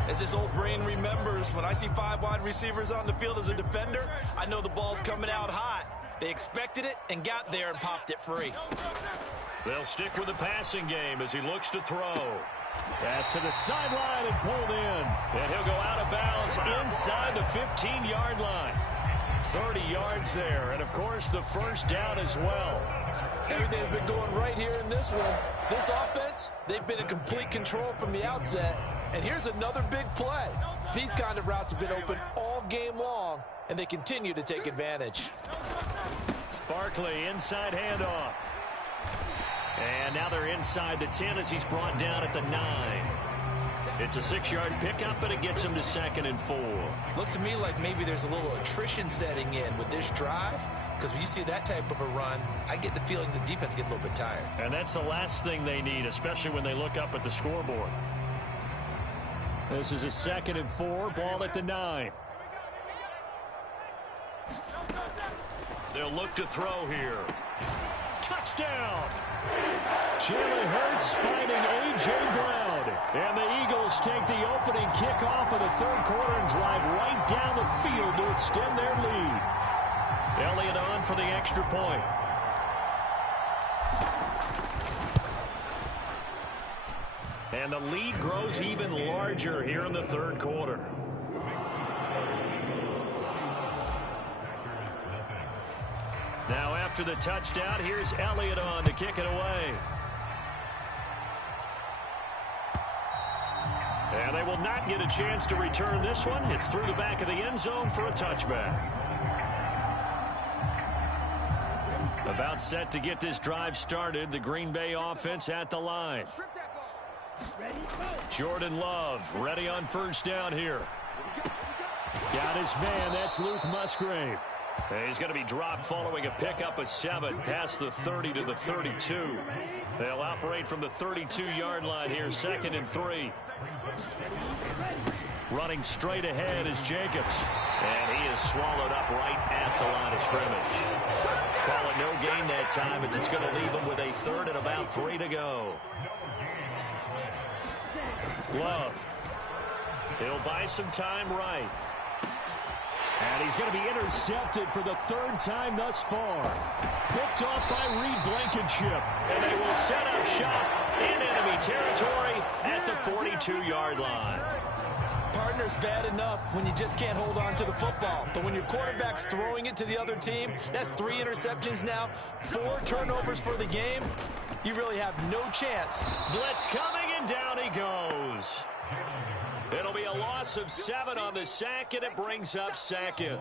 As his old brain remembers, when I see 5 wide receivers on the field as a defender, I know the ball's coming out hot. They expected it and got there and popped it free. They'll stick with the passing game as he looks to throw. Pass to the sideline and pulled in. And he'll go out of bounds inside the 15-yard line. 30 yards there, and of course the first down as well. Everything's been going right here in this one. This offense, they've been in complete control from the outset. And here's another big play. These kind of routes have been open all game long, and they continue to take advantage. Barkley, inside handoff. And now they're inside the 10 as he's brought down at the 9. It's a 6-yard pickup, but it gets him to 2nd and 4. Looks to me like maybe there's a little attrition setting in with this drive, because when you see that type of a run, I get the feeling the defense gets a little bit tired. And that's the last thing they need, especially when they look up at the scoreboard. This is a 2nd and 4, ball at the 9. They'll look to throw here. Touchdown! Jalen Hurts finding A.J. Brown. And the Eagles take the opening kickoff of the 3rd quarter and drive right down the field to extend their lead. Elliott on for the extra point. And the lead grows even larger here in the 3rd quarter. Now after the touchdown, here's Elliott on to kick it away. And they will not get a chance to return this one. It's through the back of the end zone for a touchback. About set to get this drive started. The Green Bay offense at the line. Jordan Love ready on 1st down here. Got his man. That's Luke Musgrave. He's going to be dropped following a pickup of 7 past the 30 to the 32. They'll operate from the 32-yard line here, 2nd and 3. Running straight ahead is Jacobs. And he is swallowed up right at the line of scrimmage. Call it no gain that time as it's going to leave him with a 3rd and about 3 to go. Love. He'll buy some time right. And he's going to be intercepted for the 3rd time thus far. Picked off by Reed Blankenship. And they will set up shop in enemy territory at the 42-yard line. Partner's bad enough when you just can't hold on to the football. But when your quarterback's throwing it to the other team, that's 3 interceptions now, 4 turnovers for the game. You really have no chance. Blitz coming, and down he goes. It'll be a loss of 7 on the sack, and it brings up 2nd.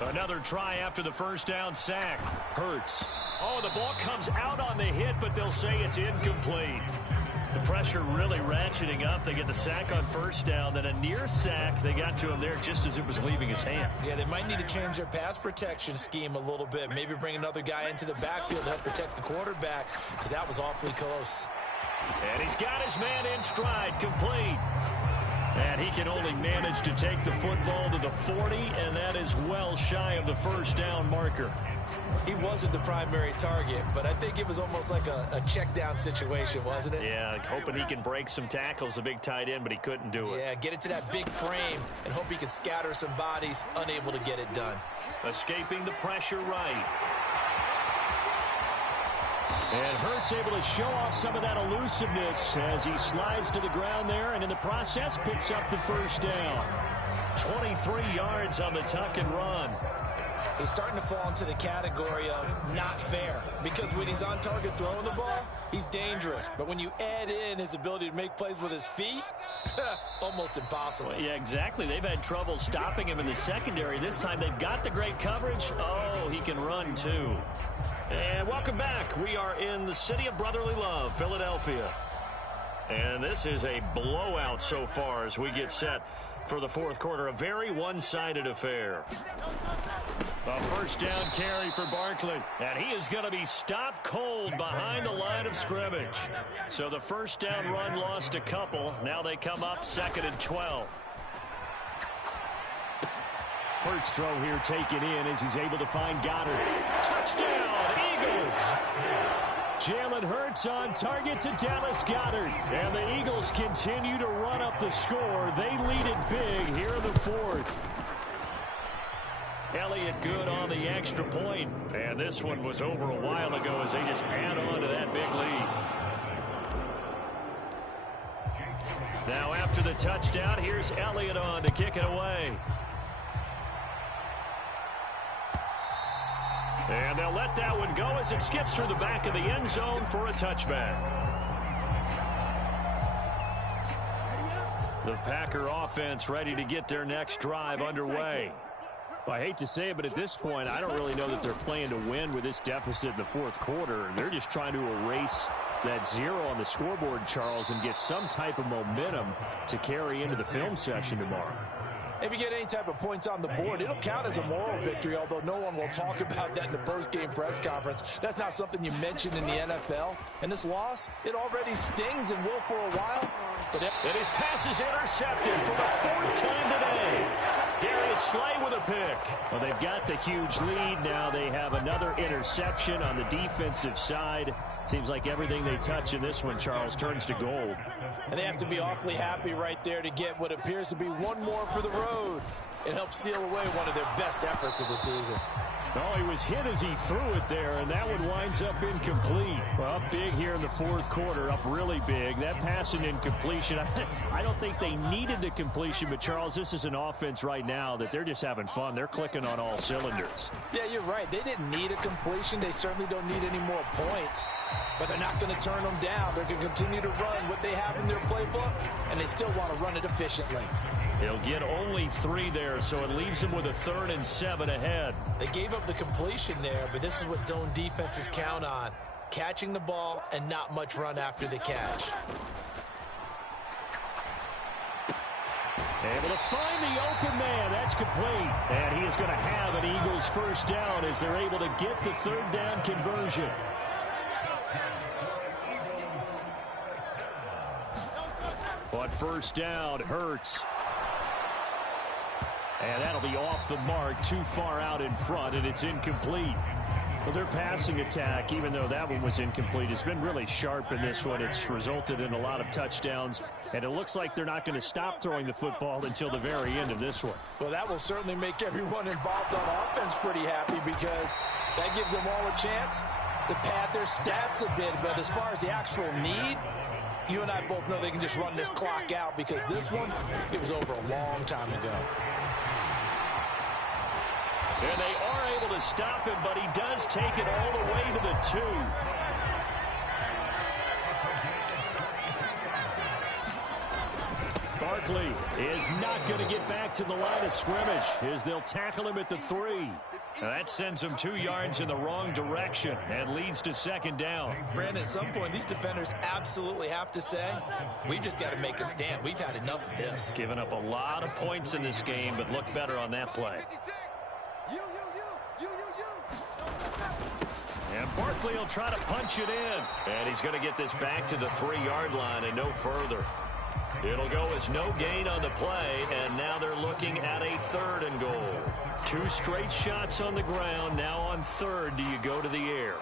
Another try after the first down sack. Hurts. Oh, the ball comes out on the hit, but they'll say it's incomplete. The pressure really ratcheting up. They get the sack on first down, then a near sack. They got to him there just as it was leaving his hand. Yeah, they might need to change their pass protection scheme a little bit. Maybe bring another guy into the backfield to help protect the quarterback, because that was awfully close. And he's got his man in stride, complete. And he can only manage to take the football to the 40, and that is well shy of the first down marker. He wasn't the primary target, but I think it was almost like a check down situation, wasn't it? Yeah, hoping he can break some tackles, a big tight end, but he couldn't do it. Yeah, get into that big frame and hope he can scatter some bodies, unable to get it done. Escaping the pressure right. And Hurts able to show off some of that elusiveness as he slides to the ground there, and in the process picks up the first down. 23 yards on the tuck and run. He's starting to fall into the category of not fair, because when he's on target throwing the ball, he's dangerous. But when you add in his ability to make plays with his feet, almost impossible. Well, yeah, exactly. They've had trouble stopping him in the secondary. This time they've got the great coverage. Oh, he can run too. And welcome back. We are in the city of brotherly love, Philadelphia. And this is a blowout so far as we get set for the 4th quarter. A very one-sided affair. A first down carry for Barkley. And he is going to be stopped cold behind the line of scrimmage. So the first down run lost a couple. Now they come up 2nd and 12. Hurts throw here taken in as he's able to find Goddard. Touchdown, Eagles! Jalen Hurts on target to Dallas Goddard. And the Eagles continue to run up the score. They lead it big here in the 4th. Elliott good on the extra point. And this one was over a while ago as they just add on to that big lead. Now after the touchdown, here's Elliott on to kick it away. And they'll let that one go as it skips through the back of the end zone for a touchback. The Packer offense ready to get their next drive underway. Well, I hate to say it, but at this point, I don't really know that they're playing to win with this deficit in the 4th quarter. They're just trying to erase that 0 on the scoreboard, Charles, and get some type of momentum to carry into the film session tomorrow. If you get any type of points on the board, it'll count as a moral victory, although no one will talk about that in the post-game press conference. That's not something you mention in the NFL. And this loss, it already stings and will for a while. But and his pass is intercepted for the 4th time today. Darius Slay with a pick. Well, they've got the huge lead. Now they have another interception on the defensive side. Seems like everything they touch in this one, Charles, turns to gold. And they have to be awfully happy right there to get what appears to be one more for the road. It helps seal away one of their best efforts of the season. Oh, he was hit as he threw it there, and that one winds up incomplete. Well, up big here in the 4th quarter, up really big. That passing incompletion, I don't think they needed the completion, but, Charles, this is an offense right now that they're just having fun. They're clicking on all cylinders. Yeah, you're right. They didn't need a completion. They certainly don't need any more points. But they're not going to turn them down. They're going to continue to run what they have in their playbook, and they still want to run it efficiently. He'll get only 3 there, so it leaves him with a 3rd and 7 ahead. They gave up the completion there, but this is what zone defenses count on. Catching the ball and not much run after the catch. Able to find the open man. That's complete. And he is going to have an Eagles first down as they're able to get the third down conversion. But first down hurts. And that'll be off the mark, too far out in front, and it's incomplete. Well, their passing attack, even though that one was incomplete, has been really sharp in this one. It's resulted in a lot of touchdowns, and it looks like they're not going to stop throwing the football until the very end of this one. Well, that will certainly make everyone involved on offense pretty happy because that gives them all a chance to pad their stats a bit. But as far as the actual need, you and I both know they can just run this clock out because this one, it was over a long time ago. And they are able to stop him, but he does take it all the way to the 2. Barkley is not going to get back to the line of scrimmage as they'll tackle him at the 3. Now that sends him 2 yards in the wrong direction and leads to second down. Brandon, at some point, these defenders absolutely have to say, we've just got to make a stand. We've had enough of this. Giving up a lot of points in this game, but looked better on that play. And Barkley will try to punch it in. And he's going to get this back to the 3-yard line and no further. It'll go as no gain on the play, and now they're looking at a 3rd and goal. 2 straight shots on the ground. Now on 3rd, do you go to the air?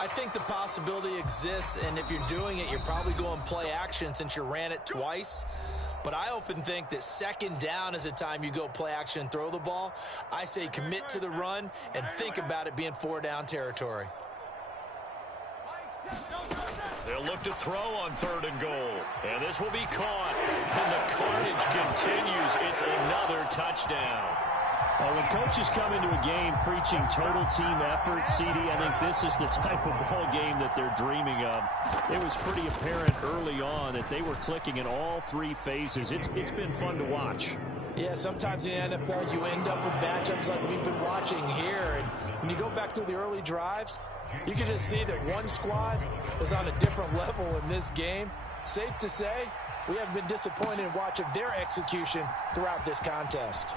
I think the possibility exists, and if you're doing it, you're probably going play action since you ran it twice. But I often think that 2nd down is the time you go play action and throw the ball. I say commit to the run and think about it being 4-down territory. They'll look to throw on 3rd and goal. And this will be caught. And the carnage continues. It's another touchdown. Well, when coaches come into a game preaching total team effort, CD, I think this is the type of ball game that they're dreaming of. It was pretty apparent early on that they were clicking in all 3 phases. It's been fun to watch. Yeah, sometimes in the NFL you end up with matchups like we've been watching here. And when you go back to the early drives, you can just see that one squad was on a different level in this game. Safe to say, we haven't been disappointed in watching their execution throughout this contest.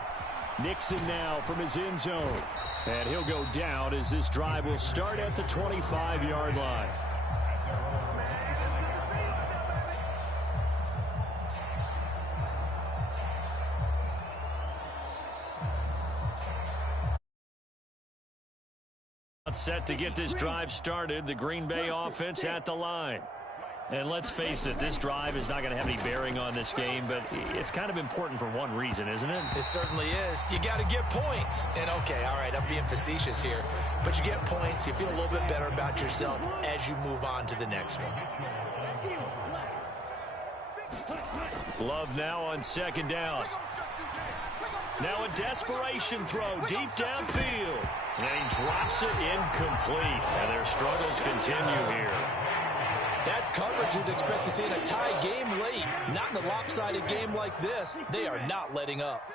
Nixon now from his end zone. And he'll go down as this drive will start at the 25-yard line. Set to get this drive started. The Green Bay offense at the line. And let's face it, this drive is not going to have any bearing on this game, but it's kind of important for one reason, isn't it? It certainly is. You got to get points. And, okay, all right, I'm being facetious here. But you get points, you feel a little bit better about yourself as you move on to the next one. Love now on 2nd down. Now a desperation throw deep downfield. And he drops it incomplete. And their struggles continue here. That's coverage you'd expect to see in a tie game late. Not in a lopsided game like this. They are not letting up.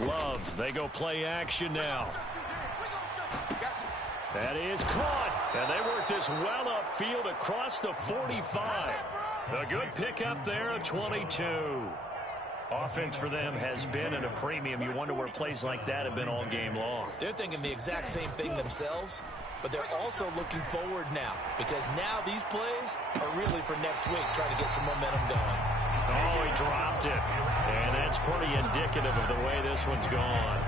Love, they go play action now. That is caught. And they work this well upfield across the 45. A good pickup there at 22. Offense for them has been at a premium. You wonder where plays like that have been all game long. They're thinking the exact same thing themselves, but they're also looking forward now because now these plays are really for next week, trying to get some momentum going. Oh, he dropped it. And that's pretty indicative of the way this one's gone.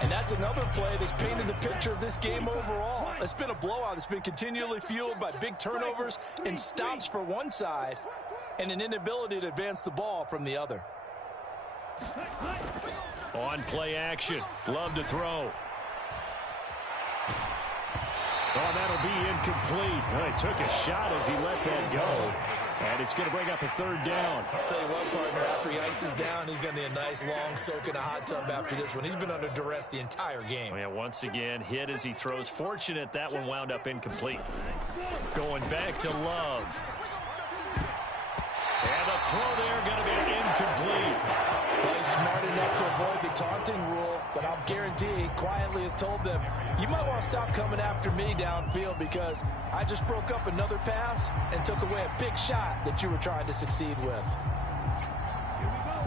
And that's another play that's painted the picture of this game overall. It's been a blowout. It's been continually fueled by big turnovers and stops for one side and an inability to advance the ball from the other. On play action. Love to throw. Oh, that'll be incomplete. Well, he took a shot as he let that go. And it's going to bring up a 3rd down. I'll tell you what, partner, after he ices down, he's going to need a nice long soak in a hot tub after this one. He's been under duress the entire game. Oh, yeah, once again, hit as he throws. Fortunate that one wound up incomplete. Going back to Love. And the throw there going to be incomplete. Well, he's smart enough to avoid the taunting rule, but I'll guarantee he quietly has told them, you might want to stop coming after me downfield because I just broke up another pass and took away a big shot that you were trying to succeed with.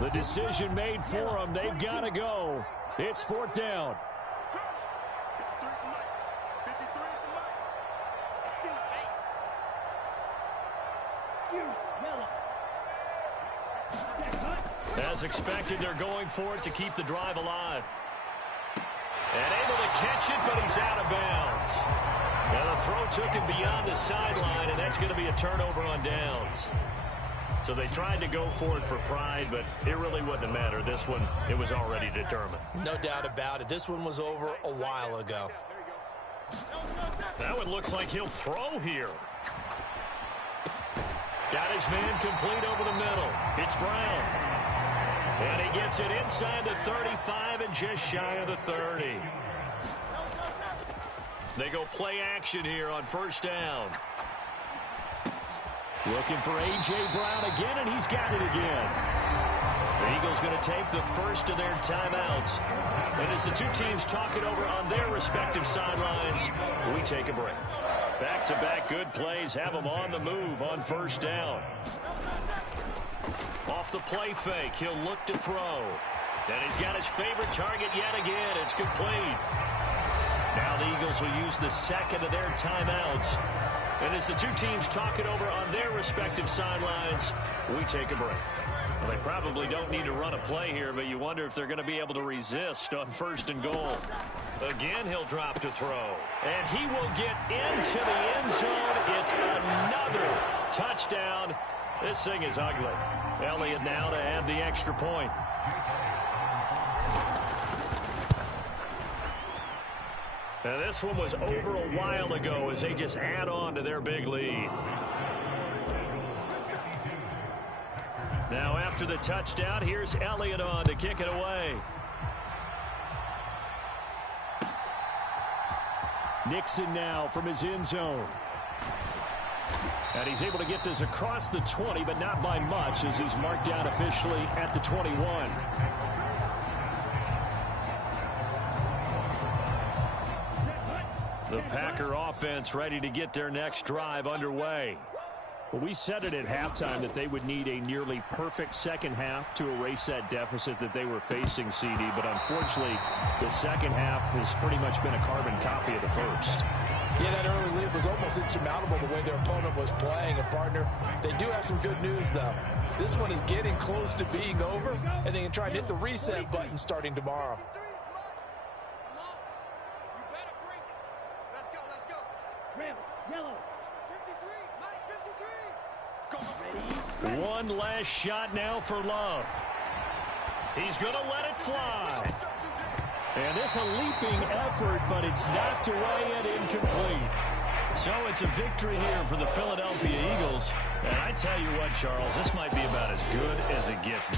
The decision made for them. They've got to go. It's 4th down. As expected, they're going for it to keep the drive alive. And able to catch it, but he's out of bounds. Now the throw took him beyond the sideline, and that's going to be a turnover on downs. So they tried to go for it for pride, but it really wouldn't have mattered. This one, it was already determined. No doubt about it. This one was over a while ago. That one looks like he'll throw here. Got his man complete over the middle. It's Brown. And he gets it inside the 35 and just shy of the 30. They go play action here on 1st down. Looking for A.J. Brown again, and he's got it again. The Eagles going to take the first of their timeouts. And as the two teams talk it over on their respective sidelines, we take a break. Back-to-back good plays have them on the move on 1st down. Off the play fake, he'll look to throw. And he's got his favorite target yet again. It's complete. Now the Eagles will use the second of their timeouts. And as the two teams talk it over on their respective sidelines, we take a break. Well, they probably don't need to run a play here, but you wonder if they're going to be able to resist on 1st and goal. Again, he'll drop to throw. And he will get into the end zone. It's another touchdown. This thing is ugly. Elliott now to add the extra point. And this one was over a while ago as they just add on to their big lead. Now after the touchdown, here's Elliott on to kick it away. Nixon now from his end zone. And he's able to get this across the 20, but not by much as he's marked down officially at the 21. The Packer offense ready to get their next drive underway. Well, we said it at halftime that they would need a nearly perfect second half to erase that deficit that they were facing, CD. But unfortunately, the second half has pretty much been a carbon copy of the first. Yeah, that early lead was almost insurmountable the way their opponent was playing. And, partner, they do have some good news, though. This one is getting close to being over, and they can try and hit the reset button starting tomorrow. One last shot now for Love. He's going to let it fly. And this a leaping effort, but it's knocked away and incomplete. So it's a victory here for the Philadelphia Eagles. And I tell you what, Charles, this might be about as good as it gets.